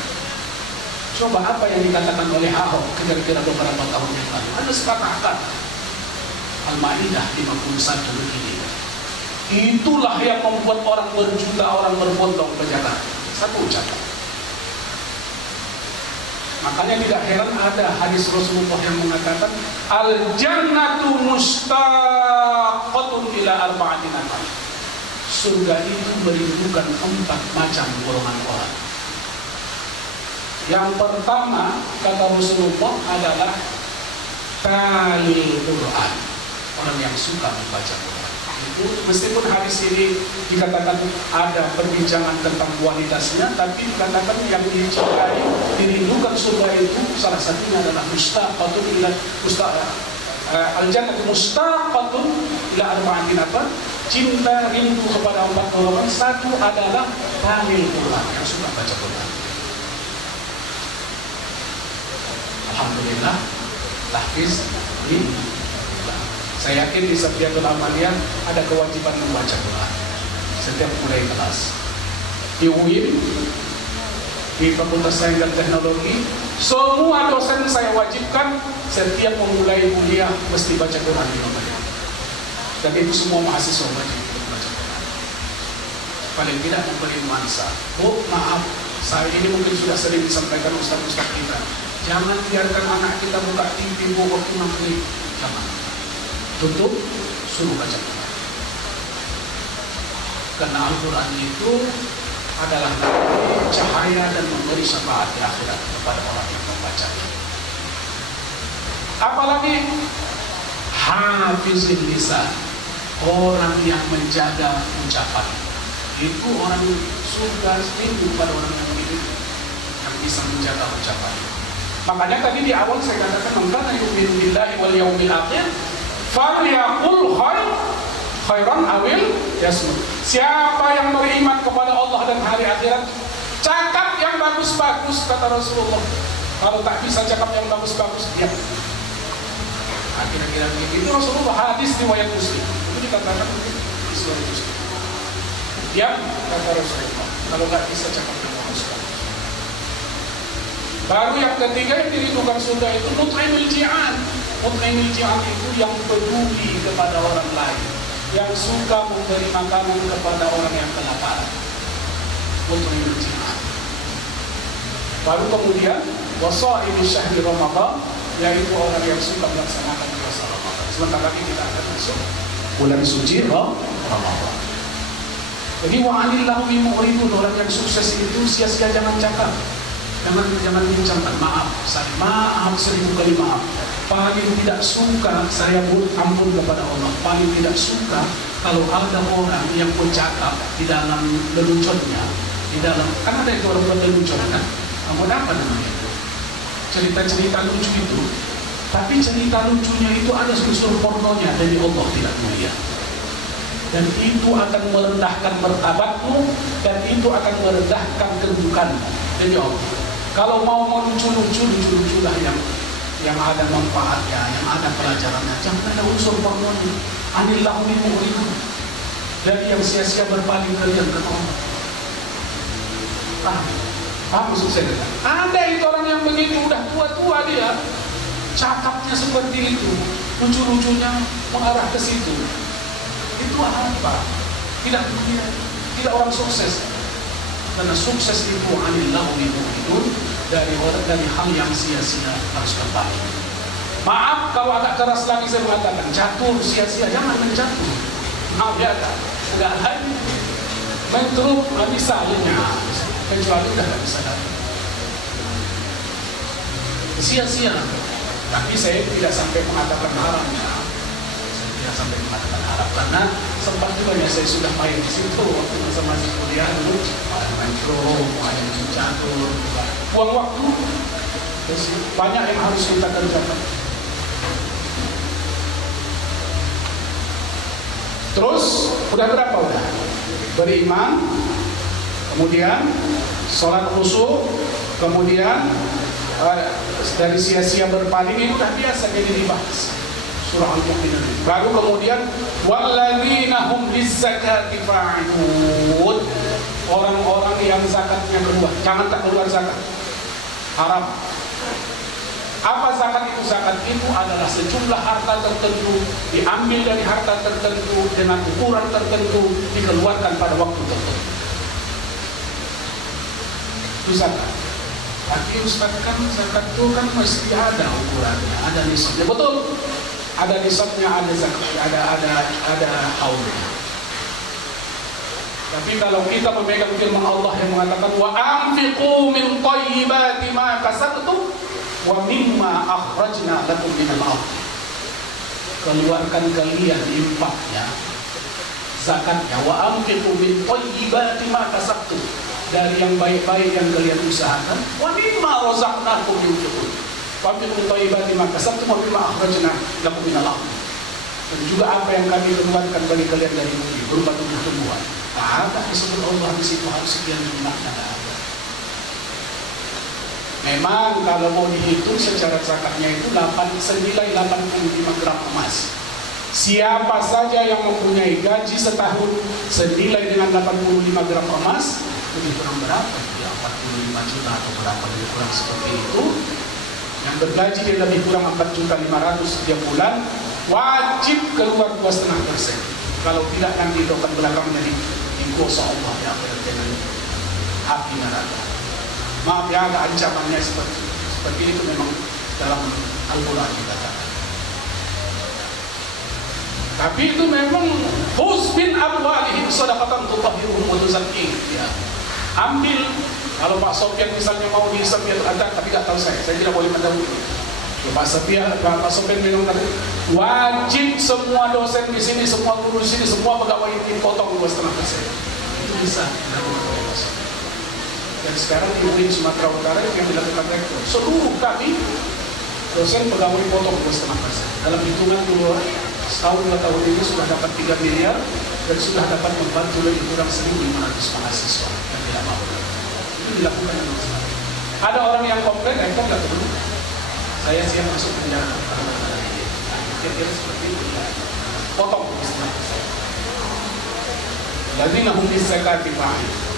Coba apa yang dikatakan oleh Ahok kira-kira beberapa tahun yang lalu. Ada sepatah Al-Maidah 51 begini. Itulah yang membuat orang berjuta, orang berbondong ke Jakarta. Satu ucapan. Makanya tidak heran ada hadis Rasulullah yang mengatakan al-jannatu mustaqatun ila arba'ati nafar. Surga itu merindukan 4 macam golongan orang. Yang pertama kata Rasulullah adalah talil Quran, orang yang suka membaca Quran. Itu meskipun hadis ini dikatakan ada perbincangan tentang kualitasnya, tapi dikatakan yang dicintai, dirindukan surga itu salah satunya adalah mustaqatun ila al-jannatu mustaqatun ila arba'atin apa? Cinta rindu kepada 4 golongan. Satu adalah talil Quran, yang suka baca Quran. Alhamdulillah, tahfiz ini. Saya yakin di setiap amaliyah ada kewajiban membaca Quran setiap mulai kelas. Di UIN, di Fakultas Sains dan Teknologi, semua dosen saya wajibkan setiap memulai kuliah mesti baca Quran di amaliyah. Dan itu semua mahasiswa wajib membaca Quran. paling tidak memberi nuansa. Oh maaf, saya ini mungkin sudah sering disampaikan ustaz-ustaz kita. Jangan biarkan anak kita buka TV waktu maghrib. Jangan. Tutup, suruh baca Quran. Karena Al-Quran itu adalah cahaya dan memberi syafaat di akhirat kepada orang yang membacanya. Apalagi hafizil lisan, orang yang menjaga ucapan. Itu orang surga rindu pada orang yang begitu, yang bisa menjaga ucapan. Makanya tadi di awal saya katakan, man kana yu'minu billahi wal yaumil akhir falyaqul khairan awil yasmut. Siapa yang beriman kepada Allah dan hari akhirat, cakap yang bagus-bagus, kata Rasulullah. Kalau tak bisa cakap yang bagus-bagus, diam. Kira-kira begitu Rasulullah, hadis riwayat Muslim. Itu dikatakan di riwayat Muslim. Diam, kata Rasulullah. Kalau tak bisa cakap yang bagus-bagus. Baru yang ketiga yang dirindukan surga itu mut'imul ji'an. Mut'imul ji'an itu yang peduli kepada orang lain, yang suka memberi makanan kepada orang yang kelaparan. Mut'imul ji'an. Baru kemudian wasa'ibi syahri Ramadan, yaitu orang yang suka melaksanakan puasa Ramadan. Sebentar lagi kita akan masuk bulan suci Ramadan. Jadi wa'anillahu bimu'ridun, orang yang sukses itu sia-sia jangan cakap. Jangan diucapkan maaf, saya maaf 1000 kali maaf. Paling tidak suka, saya ampun kepada Allah. Paling tidak suka kalau ada orang yang bercakap di dalam leluconnya, di dalam, kan ada itu orang buat lelucon kan? Kamu apa namanya itu? Cerita-cerita lucu itu. Tapi cerita lucunya itu ada unsur pornonya dari Allah tidak mulia. Dan itu akan merendahkan martabatmu, dan itu akan merendahkan kedudukanmu demi Allah. Kalau mau lucu-luculah yang ada manfaatnya, yang ada pelajarannya. Jangan ada unsur pornonya. Anillahu min mu'ridun, dari yang sia-sia berpaling kalian ke Allah. Paham maksud saya? Ada itu orang yang begitu, udah tua-tua dia, cakapnya seperti itu, lucu-lucunya mengarah ke situ. Itu apa? Tidak dunia, tidak orang sukses. Karena sukses itu anillahu min mu'ridun, dari hal yang sia-sia harus kembali. Maaf kalau agak keras lagi saya mengatakan, catur sia-sia, jangan mencatur. Maaf ya kan, enggak lagi mentruk misalnya, kecuali udah nggak bisa lagi. Sia-sia. Tapi saya tidak sampai mengatakan haramnya. Saya tidak sampai mengatakan haram, karena sempat juga ya saya sudah main di situ waktu masih kuliah dulu, ada mentruk, ada mencatur, buang waktu. Banyak yang harus kita kerjakan. Terus udah berapa udah? Beriman, kemudian sholat khusyuk, kemudian dari sia-sia berpaling, ini udah biasa jadi dibahas. Surah Al-Mu'minun. Baru kemudian walladzina hum lizzakati fa'ilun, orang-orang yang zakatnya keluar. Jangan tak keluar zakat, haram. Apa zakat itu? Zakat itu adalah sejumlah harta tertentu, diambil dari harta tertentu dengan ukuran tertentu, dikeluarkan pada waktu tertentu. Itu zakat. Tapi Ustaz, kan zakat itu kan mesti ada ukurannya, ada nisabnya. Betul, ada nisabnya, ada zakat, ada haulnya. Tapi kalau kita memegang firman Allah yang mengatakan wa anfiqu min thayyibati ma kasabtum wa mimma akhrajna lakum minal ardh, keluarkan kalian infaknya, zakatnya, wa anfiqu min thayyibati ma kasabtum, dari yang baik-baik yang kalian usahakan, wa mimma razaqnakum yunfiqun, wa anfiqu min thayyibati ma kasabtum wa mimma akhrajna lakum minal ardh, dan juga apa yang kami keluarkan bagi kalian dari bumi berupa tumbuh-tumbuhan. Ada disebut Allah di situ, harus sekian jumlahnya. Memang kalau mau dihitung secara zakatnya itu senilai 85 gram emas. Siapa saja yang mempunyai gaji setahun senilai dengan 85 gram emas, lebih kurang berapa? Ya 45 juta atau berapa, lebih kurang seperti itu. Yang bergaji dia lebih kurang 4.500.000 setiap bulan, wajib keluar 2,5%. Kalau tidak nanti itu akan belakang menjadi 5%. kuasa Allah yang dengan api neraka. Maaf ya, ada ancamannya seperti itu memang dalam Al-Quran dikatakan. Tapi itu memang husbin amwalihim shadaqatan tutahhiruhum wa tuzakkihim. Ya. Ambil, kalau Pak Sofyan misalnya mau dihisab ya ada, tapi tidak tahu saya tidak boleh mendahului. Pak Sofyan bilang tadi, wajib semua dosen di sini, semua guru di sini, semua pegawai ini potong 2,5%. Itu bisa dilakukan oleh Pak Sofyan. Dan sekarang di UIN Sumatera Utara yang dilakukan rektor, seluruh kami dosen pegawai potong 2,5%. Dalam hitungan dulu setahun 2 tahun ini sudah dapat 3 miliar dan sudah dapat membantu lebih kurang 1.500 mahasiswa yang tidak mampu. Itu dilakukan oleh Pak Sofyan. Ada orang yang komplain, rektor nggak perlu. Saya siap masuk penjara. Kira-kira seperti itu. Potong 2,5%. Jadi nahum bisakati fa'il.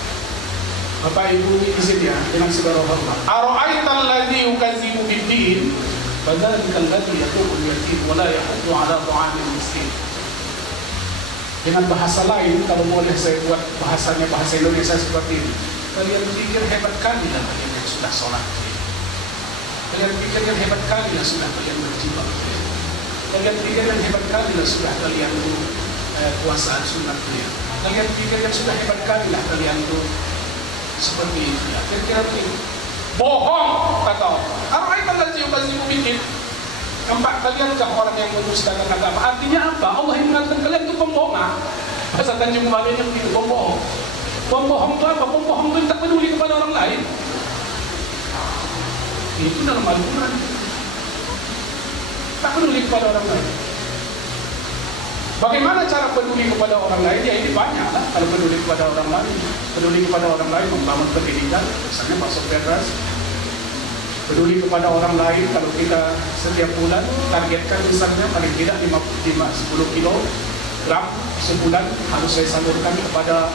Bapak Ibu di sini ya, dengan segala hormat. Ara'aital ladzi yukadzibu bid-din, fadzalikal ladzi yaqulu al-yatim wa la yahuddu 'ala ta'amil miskin. Dengan bahasa lain, kalau boleh saya buat bahasanya bahasa Indonesia seperti ini. Kalian pikir hebat kali lah kalian yang sudah sholat. Kalian pikir yang hebat kali lah sudah kalian berjihad. Kalian pikir yang hebat kali lah sudah kalian puasaan sunat kalian. Kalian pikir yang sudah hebat kali lah kalian tuh seperti itu ya. Kira-kira begitu. Bohong kata Allah. Ara'aital ladzi yukadzibu bid-din. Nampak kalian kah orang yang mendustakan agama? Artinya apa? Allah yang mengatakan kalian itu pembohong. Bahasa Tanjung Balai yang begitu, pembohong. Pembohong itu apa? Pembohong itu tak peduli kepada orang lain. Itu dalam Al-Quran. Tak peduli kepada orang lain. Bagaimana cara peduli kepada orang lain? Ya ini banyak lah. Kalau peduli kepada orang lain, peduli kepada orang lain membangun pendidikan, misalnya Pak Sofyan Ras. Peduli kepada orang lain, kalau kita setiap bulan targetkan misalnya paling tidak 10 kilogram sebulan harus saya salurkan kepada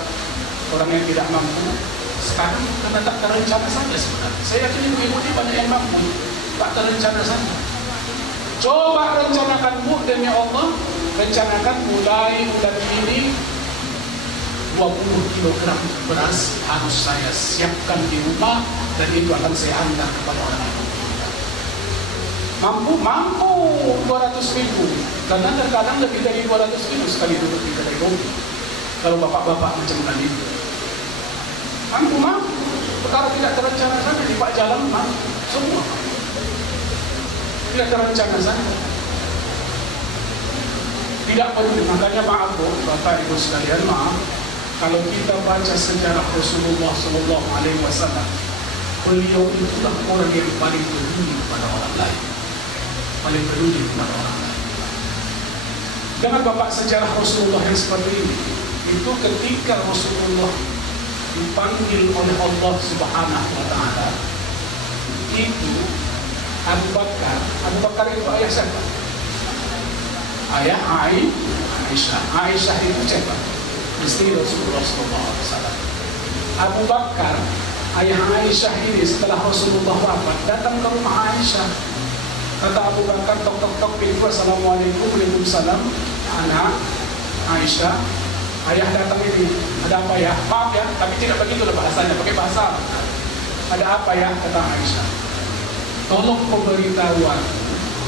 orang yang tidak mampu. Sekarang karena tak terencana saja sebenarnya. Saya yakin ibu-ibu ini banyak yang mampu, tak terencana saja. Coba rencanakan Bu demi Allah, rencanakan mulai bulan ini 20 kilogram beras harus saya siapkan di rumah dan itu akan saya antar kepada orang yang membutuhkan. Mampu 200.000, karena terkadang lebih dari 200.000 sekali duduk di kedai kopi. Kalau bapak-bapak macam tadi, mampu, perkara tidak terencana saja di Pak Jalan, semua tidak terencana saja. Tidak perlu, makanya maaf Bu, Bapak Ibu sekalian, maaf. Kalau kita baca sejarah Rasulullah SAW, beliau itulah orang yang paling peduli kepada orang lain, paling peduli kepada orang lain. Dengan Bapak sejarah Rasulullah yang seperti ini, itu ketika Rasulullah dipanggil oleh Allah Subhanahu wa Ta'ala, itu Abu Bakar itu ayah siapa? Ayah Aisyah. Aisyah itu siapa? Istri Rasulullah SAW. Abu Bakar, ayah Aisyah ini setelah Rasulullah wafat datang ke rumah Aisyah. Kata Abu Bakar, tok pintu, assalamualaikum, waalaikumsalam. Anak Aisyah, ayah datang ini. Ada apa ya? Maaf ya, tapi tidak begitu bahasanya, pakai bahasa. Ada apa ya? Kata Aisyah. Tolong pemberitahuan.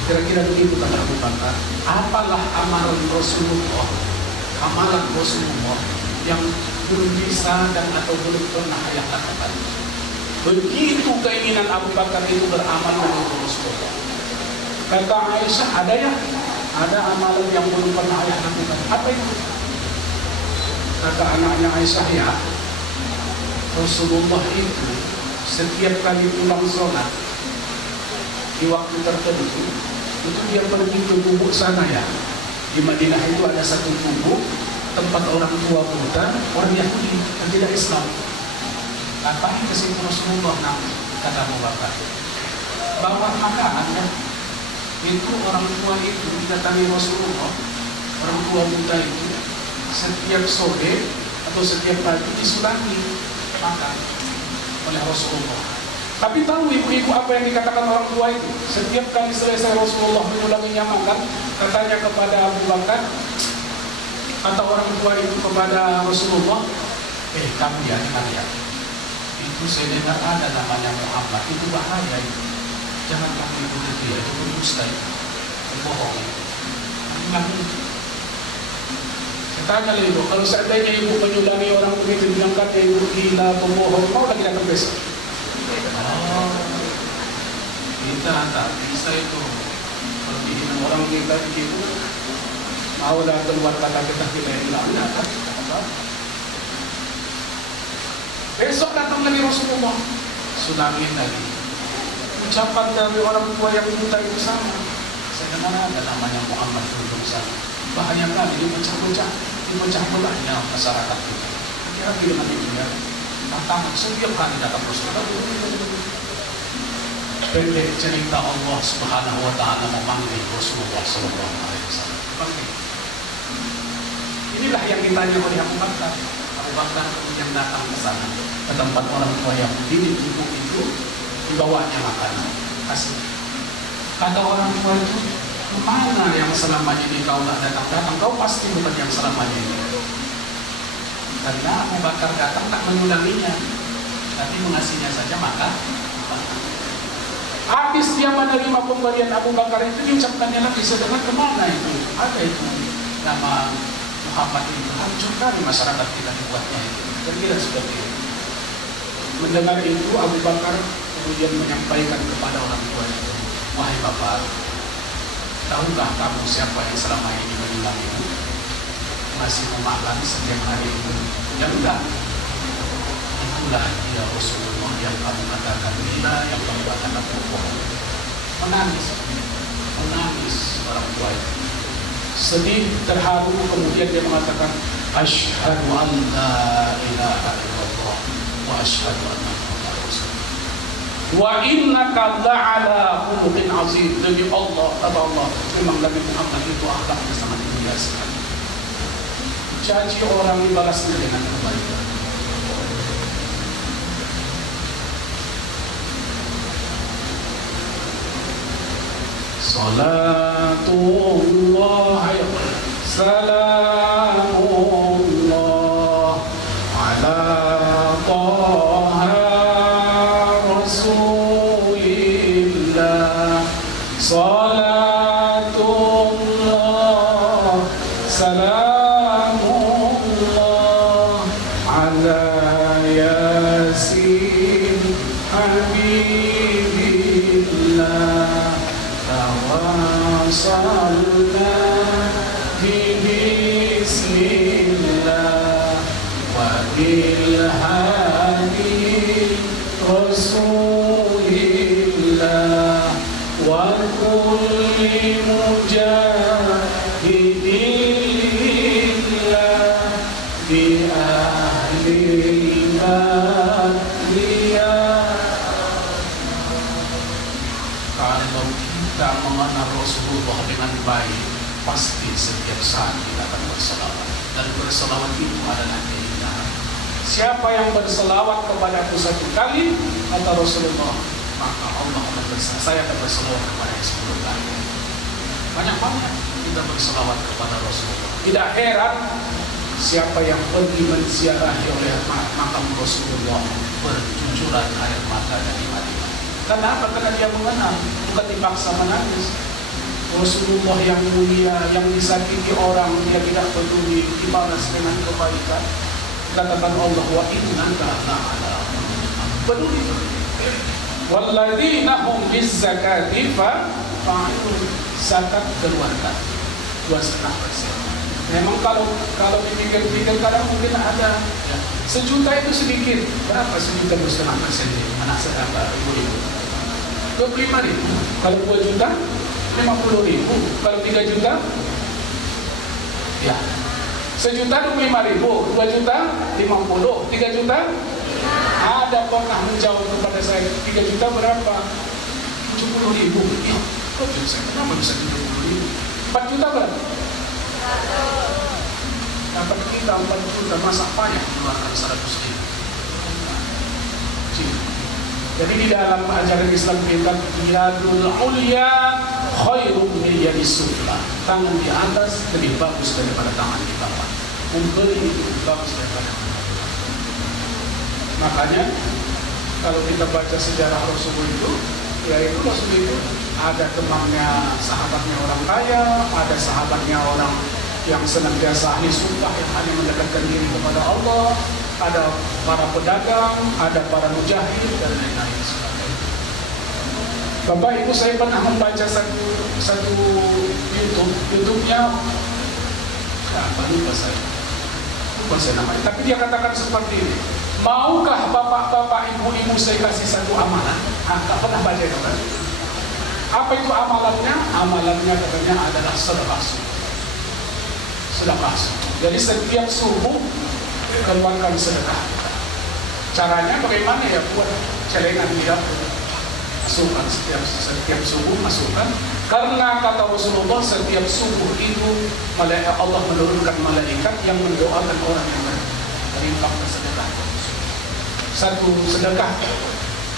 Kira-kira begitu kata Abu Bakar. Apalah amalan Rasulullah, amalan Rasulullah yang belum bisa dan atau belum pernah ayah lakukan. Begitu keinginan Abu Bakar itu beramal dengan Rasulullah. Kata Aisyah, ada ya? Ada amalan yang belum pernah ayah lakukan. Apa itu? Kata anaknya Aisyah, ya, Rasulullah itu setiap kali pulang sholat di waktu tertentu itu dia pergi ke gubuk sana ya. Di Madinah itu ada satu gubuk tempat orang tua buta, orang Yahudi yang tidak Islam. Ngapain ke situ Rasulullah? Kata Abu Bakar, bawa makanan ya. Itu orang tua itu didatangi Rasulullah, orang tua buta itu setiap sore atau setiap pagi disulami makan oleh Rasulullah. Tapi tahu ibu-ibu apa yang dikatakan orang tua itu? Setiap kali selesai Rasulullah mengulanginya makan, katanya kepada Abu Bakar, kata orang tua itu kepada Rasulullah, Kamu ya dengar ya, itu saya dengar ada namanya Muhammad, itu bahaya itu. Jangan kamu ikuti dia, itu berdusta, bohong. Kamu saya tanya ibu, kalau seandainya ibu menyulangi orang begitu, bilang kata ibu gila, pembohong, mau lagi datang besok? Kita tak bisa itu. Kalau dihina orang kita begitu, mau dah keluar kata kita hilang, tak apa. Besok datang lagi Rasulullah, sulangin lagi. Ucapan dari orang tua yang buta itu sama. Saya dengar ada namanya Muhammad duduk sana. Bahaya kali dipecah belahnya masyarakat kita. Kira-kira dengan itu ya. Datang setiap hari datang Rasulullah. Pendek cerita Allah Subhanahu Wa Taala memanggil Rasulullah Sallallahu Alaihi Wasallam. Inilah yang ditanya oleh Abu Bakar. Abu Bakar kemudian datang ke sana, ke tempat orang tua yang berdiri duduk itu, dibawanya makanan. Kasih. Kata orang tua itu, mana yang selama ini kau tak datang? Kau pasti bukan yang selamanya ini. Karena Abu Bakar datang tak mengulanginya, tapi mengasihnya saja maka. Habis dia menerima pemberian Abu Bakar itu, diucapkannya lagi, sedangkan kemana itu? Ada itu nama Muhammad itu, hancurkan masyarakat kita dibuatnya itu. Kira-kira seperti itu. Mendengar itu Abu Bakar kemudian menyampaikan kepada orang tua itu, wahai bapak, tahukah kamu siapa yang selama ini menjulang itu? Masih memaklangi setiap hari itu? Ya enggak. Itulah dia Rasulullah yang kamu katakan gila, yang kamu katakan bohong. Menangis orang tua itu. Sedih, terharu, kemudian dia mengatakan, asyhadu an la ilaha illallah wa asyhadu anna Muhammadar Rasulullah. Wa innaka la'ala khuluqin azim. Demi Allah, kata Allah, memang Nabi Muhammad itu akhlaknya sangat mulia sekali. Caci orang dibalasnya dengan kebaikan. Salatullah salamullah ala taha rasulillah. Salatullah salamullah ala yasin habibillah. Tawasalna bismillah wa bilhadi rasulillah wa kulli mujahidillah bi ahli badriyah. Kalau kita mengenal Rasulullah dengan baik, pasti setiap saat kita akan berselawat. Dan berselawat itu adalah keindahan. Siapa yang berselawat kepadaku satu kali, kata Rasulullah, maka Allah akan saya akan berselawat kepada 10 kali. Banyak-banyak kita berselawat kepada Rasulullah. Tidak heran siapa yang pergi menziarahi oleh makam Rasulullah bercucuran air mata dari Madinah. Kenapa? Karena dia mengenal, bukan dipaksa menangis. Rasulullah yang mulia, yang disakiti orang, dia tidak peduli, dibalas dengan kebaikan. Katakan Allah, wa innaka la'ala peduli. Walladzina hum bizzakati fa'ilun. Zakat keluarkan 2,5%. Memang kalau dipikir-pikir kadang mungkin ada ya, 1 juta itu sedikit. Berapa 1 juta 2,5%? Anak saya ibu-ibu 25.000. Kalau 2 juta 50.000. Kalau 3 juta ya 1 juta 25.000. 2 juta 50. 3 juta ada pernah menjawab kepada saya, 3 juta berapa? 70.000. Ya, kok saya kenapa bisa 70.000? 4 juta berapa? Dapat kita 4 juta, masa payah mengeluarkan 100.000. Jadi di dalam ajaran Islam kita, yadul ulya khairum min yadis sufla. Tangan di atas lebih bagus daripada tangan di bawah. Memberi itu lebih bagus daripada Makanya kalau kita baca sejarah Rasul itu, yaitu Rasul itu ada temannya, sahabatnya orang kaya, ada sahabatnya orang yang senantiasa ahli sumpah yang hanya mendekatkan diri kepada Allah, ada para pedagang, ada para mujahid dan lain-lain sebagainya. Bapak Ibu, saya pernah membaca satu YouTube-nya, lupa saya namanya. Tapi dia katakan seperti ini, maukah bapak-bapak, ibu-ibu saya kasih satu amalan? Tak pernah baca itu kan? Apa itu amalannya? Amalannya katanya adalah sedekah subuh. Sedekah subuh. Jadi setiap subuh keluarkan sedekah. Caranya bagaimana ya? Buat celengan di dapur, masukkan setiap subuh masukkan. Karena kata Rasulullah, setiap subuh itu Allah menurunkan malaikat yang mendoakan orang yang berinfak bersedekah. Satu sedekah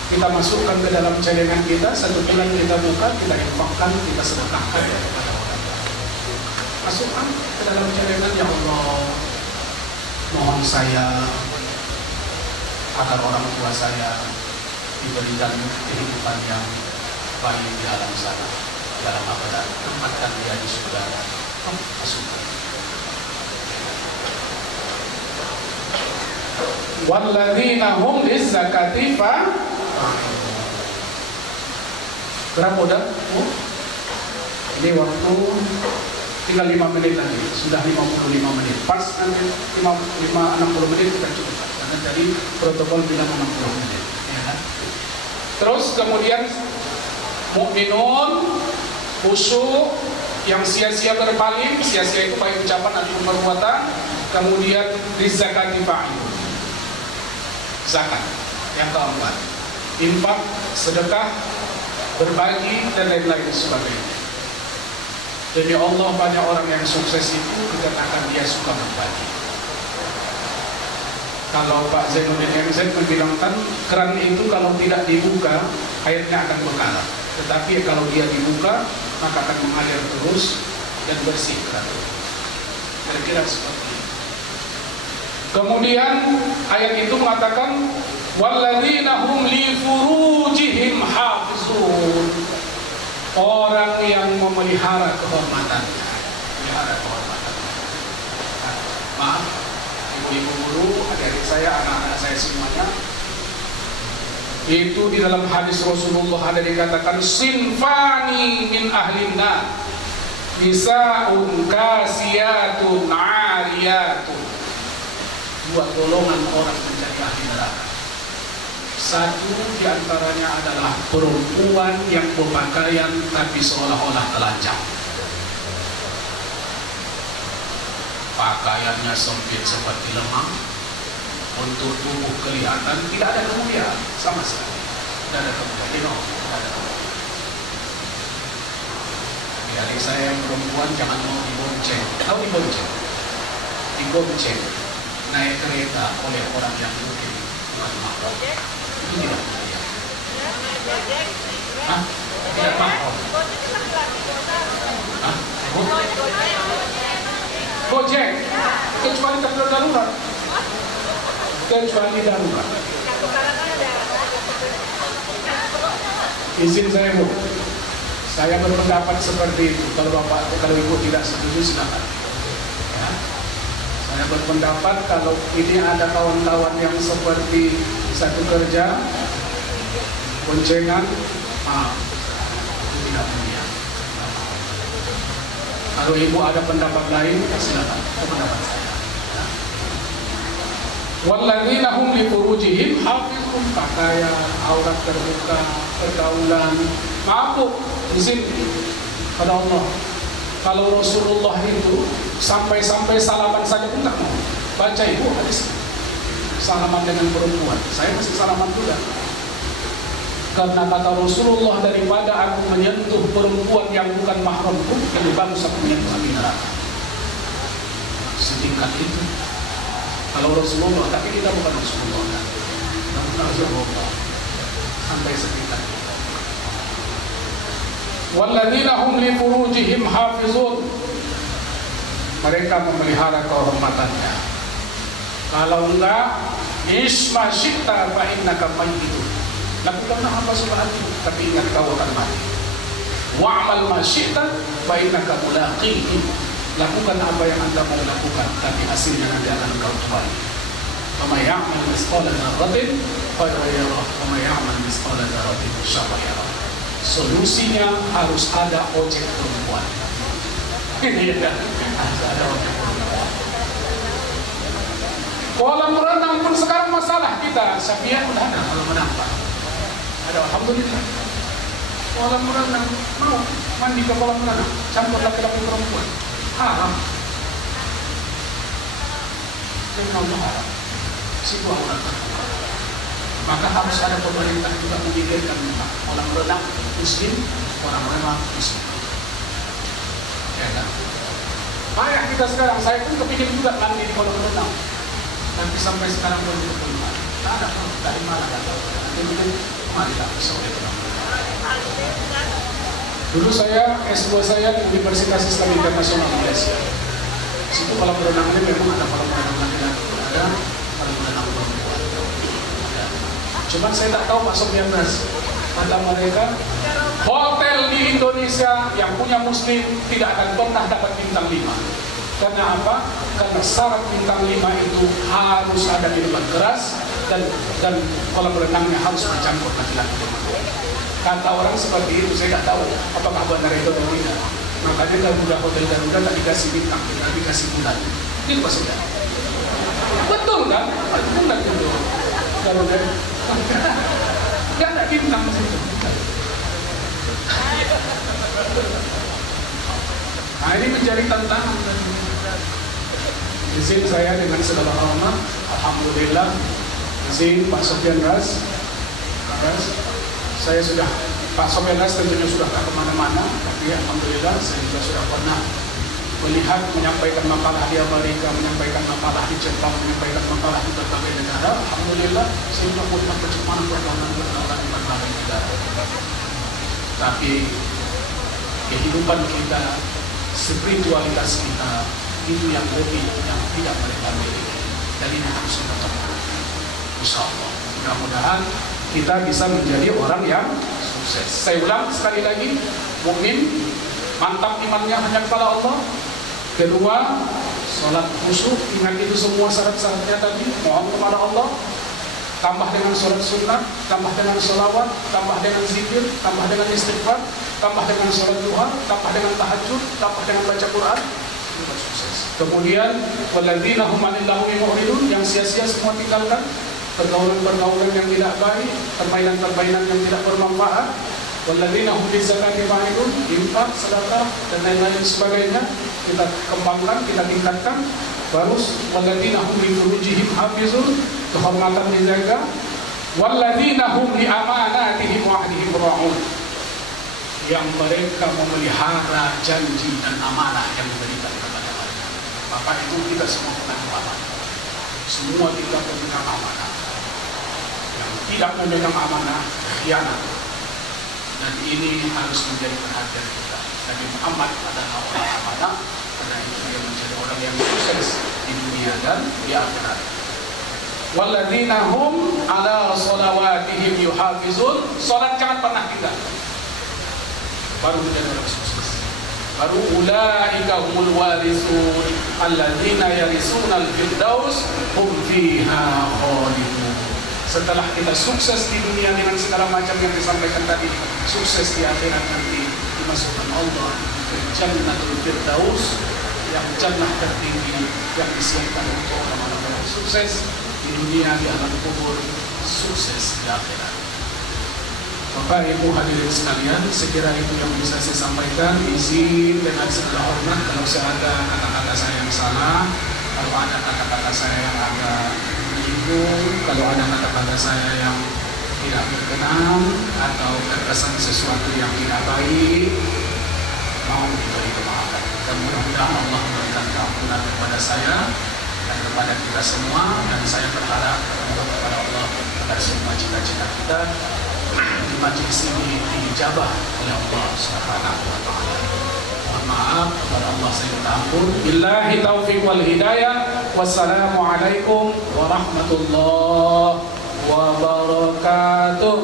kita masukkan ke dalam celengan kita, satu bulan kita buka, kita infakkan, kita sedekahkan kepada orang. Masukkan ke dalam celengan, ya Allah, mohon saya agar orang tua saya diberikan kehidupan yang baik di alam sana, di alam akhirat, tempatkan dia di surga. Masukkan. Walladzina hum lizzakati berapa udah? Ini waktu tinggal 5 menit lagi, sudah 55 menit. Pas nanti 60 menit kita cukupkan. Karena tadi protokol bilang 60 menit. Ya kan? Terus kemudian mukminun khusyuk, yang sia-sia berpaling, sia-sia itu baik ucapan atau perbuatan. Kemudian rizakati fa'il, zakat. Yang keempat, infak, sedekah, berbagi dan lain-lain sebagainya. Jadi Allah, banyak orang yang sukses itu dikatakan dia suka berbagi. Kalau Pak Zainuddin MZ membilangkan keran itu kalau tidak dibuka airnya akan berkarat, tetapi kalau dia dibuka maka akan mengalir terus dan bersih keran. Kira-kira seperti itu. Kemudian ayat itu mengatakan walladzina hum li furujihim hafizun, orang yang memelihara kehormatannya, maaf, ibu-ibu guru, adik-adik saya, anak-anak saya semuanya, itu di dalam hadis Rasulullah ada dikatakan sinfani min ahlinna, nisa'un kasiyatun ariyatun, dua golongan orang menjadi ahli neraka. Satu diantaranya adalah perempuan yang berpakaian tapi seolah-olah telanjang. Pakaiannya sempit seperti lemang, untuk tubuh kelihatan tidak ada kemuliaan sama sekali. Tidak ada kemuliaan. Adik saya yang perempuan jangan mau dibonceng. Tahu dibonceng? Dibonceng naik kereta oleh orang yang mungkin bukan mahram. Itu tidak mulia. Tidak mahram. Gojek, kecuali darurat. Kecuali darurat. Izin saya, Bu. Saya berpendapat seperti itu. Kalau Ibu tidak setuju, silakan. Ya. Saya berpendapat kalau ini ada kawan-kawan yang seperti satu kerja, boncengan, itu tidak mulia. Kalau Ibu ada pendapat lain, silakan. Itu pendapat saya. Walladzina hum li furujihim hafizun, pakaian, aurat terbuka, pergaulan. Maaf, Bu, izin pada Allah. Kalau Rasulullah itu sampai salaman saja pun tak mau. Baca Ibu hadis salaman dengan perempuan. Saya masih salaman juga. Karena kata Rasulullah, daripada aku menyentuh perempuan yang bukan mahramku, lebih bagus aku menyentuh api neraka. Setingkat itu. Kalau Rasulullah, tapi kita bukan Rasulullah. Bukan Rasulullah. Sampai setingkat itu. Walladzina hum li furujihim hafizun, mereka memelihara kehormatannya. Kalau enggak, Isma syi'ta fa innaka mayyitun. Lakukanlah apa suka hati, tapi ingat kau akan mati. Wa'mal ma syi'ta fa innaka mulaqihi. Lakukan apa yang anda mau lakukan, tapi hasilnya nanti akan kau tuai. Wa may ya'mal mithqala dzarratin khairan yarah, wa may ya'mal mithqala dzarratin syarran yarah. Solusinya harus ada ojek perempuan. Ini ya, harus ada ojek perempuan. Kolam renang pun sekarang masalah kita. Syafi'iyah udah ada kolam renang, Pak. Ada, alhamdulillah. Kolam renang, mau mandi ke kolam renang, campur laki-laki perempuan, haram. Jangan haram. Situ aurat terbuka. Maka harus ada pemerintah juga memikirkan kolam renang muslim, kolam renang muslim. Ya kan? Payah kita sekarang. Saya pun kepingin juga mandi di kolam renang, tapi sampai sekarang belum ada. Tak ada, dari mana kan? Mungkin mari tak sore kolam renang. Dulu saya S2 saya di Universitas Islam Internasional Malaysia. Situ kolam renangnya memang ada kolam renang laki-laki, ada kolam renang perempuan. Cuman saya tak tahu Pak Sofyan Ras, kata mereka hotel di Indonesia yang punya muslim tidak akan pernah dapat bintang 5. Karena apa? Karena syarat bintang 5 itu harus ada minuman keras dan kolam renangnya harus bercampur laki-laki perempuan. Kata orang seperti itu, saya tidak tahu apakah benar itu atau tidak. Makanya Garuda Hotel Garuda tak dikasih bintang, tidak dikasih bulan. Itu Pak Sofyan. Betul kan? Betul itu Garuda. Tidak ada bintang situ. Nah ini menjadi tantangan. Izin saya dengan segala hormat, alhamdulillah, izin Pak Sofyan Ras, saya sudah, Pak Sofyan Ras tentunya sudah tak kemana-mana, tapi alhamdulillah saya juga sudah pernah melihat, menyampaikan makalah di Amerika, menyampaikan makalah di Jepang, menyampaikan makalah di berbagai negara. Alhamdulillah saya sudah melihat bagaimana perkembangan di berbagai negara. Tapi kehidupan kita, spiritualitas kita, itu yang lebih, yang tidak mereka miliki. Dan ini harus kita temukan. Insya Allah, mudah-mudahan kita bisa menjadi orang yang sukses. Saya ulang sekali lagi, mukmin mantap imannya hanya kepada Allah. Kedua, sholat khusyuk, ingat itu semua syarat-syaratnya tadi, mohon kepada Allah. Tambah dengan sholat sunnah, tambah dengan sholawat, tambah dengan zikir, tambah dengan istighfar, tambah dengan sholat duha, tambah dengan tahajud, tambah dengan baca Quran. Itu sukses. Kemudian, walladzina hum 'anil lahwi mu'ridun, yang sia-sia semua tinggalkan. Pergaulan-pergaulan yang tidak baik, permainan-permainan yang tidak bermanfaat. Walladzina hum bizakati fa'ilun, infak, sedekah dan lain-lain sebagainya kita kembangkan, kita tingkatkan. Baru walladzina hum li furujihim hafizun, kehormatan dijaga. Walladzina hum li amanatihim wa ahdihim ra'un, yang mereka memelihara janji dan amanah yang diberikan kepada mereka. Maka itu kita semua pegang amanah. Semua kita pegang amanah. Yang tidak memegang amanah khianat. Dan ini harus menjadi perhatian kita. Nabi Muhammad adalah orang amanah, karena itu dia menjadi orang yang sukses di dunia dan di akhirat. Walladzina hum 'ala sholawatihim yuhafizun, salat jangan pernah tinggal. Baru menjadi orang sukses. Baru ulaika humul warisun alladzina yarisuna al-firdaus hum fiha khalidun. Setelah kita sukses di dunia dengan segala macam yang disampaikan tadi, sukses di akhirat nanti dimasukkan Allah ke Jannatul Firdaus, yang jannah tertinggi yang disiapkan untuk orang-orang yang sukses di dunia, di alam kubur, sukses di akhirat. Bapak Ibu hadirin sekalian, sekira itu yang bisa saya sampaikan. Izin dengan segala hormat kalau saya ada kata-kata saya yang salah, kalau ada kata-kata saya yang agak menyinggung, kalau ada kata-kata saya yang tidak berkenan atau terkesan sesuatu yang tidak baik, mau diberi kemaafan. Dan mudah-mudahan Allah memberikan keampunan kepada saya dan kepada kita semua. Dan saya berharap kepada Allah agar semua cita-cita kita di majelis ini dijabah oleh Allah Subhanahu wa Ta'ala. Mohon maaf, kepada Allah saya minta ampun. Billahi taufiq wal hidayah. Wassalamualaikum warahmatullahi wabarakatuh.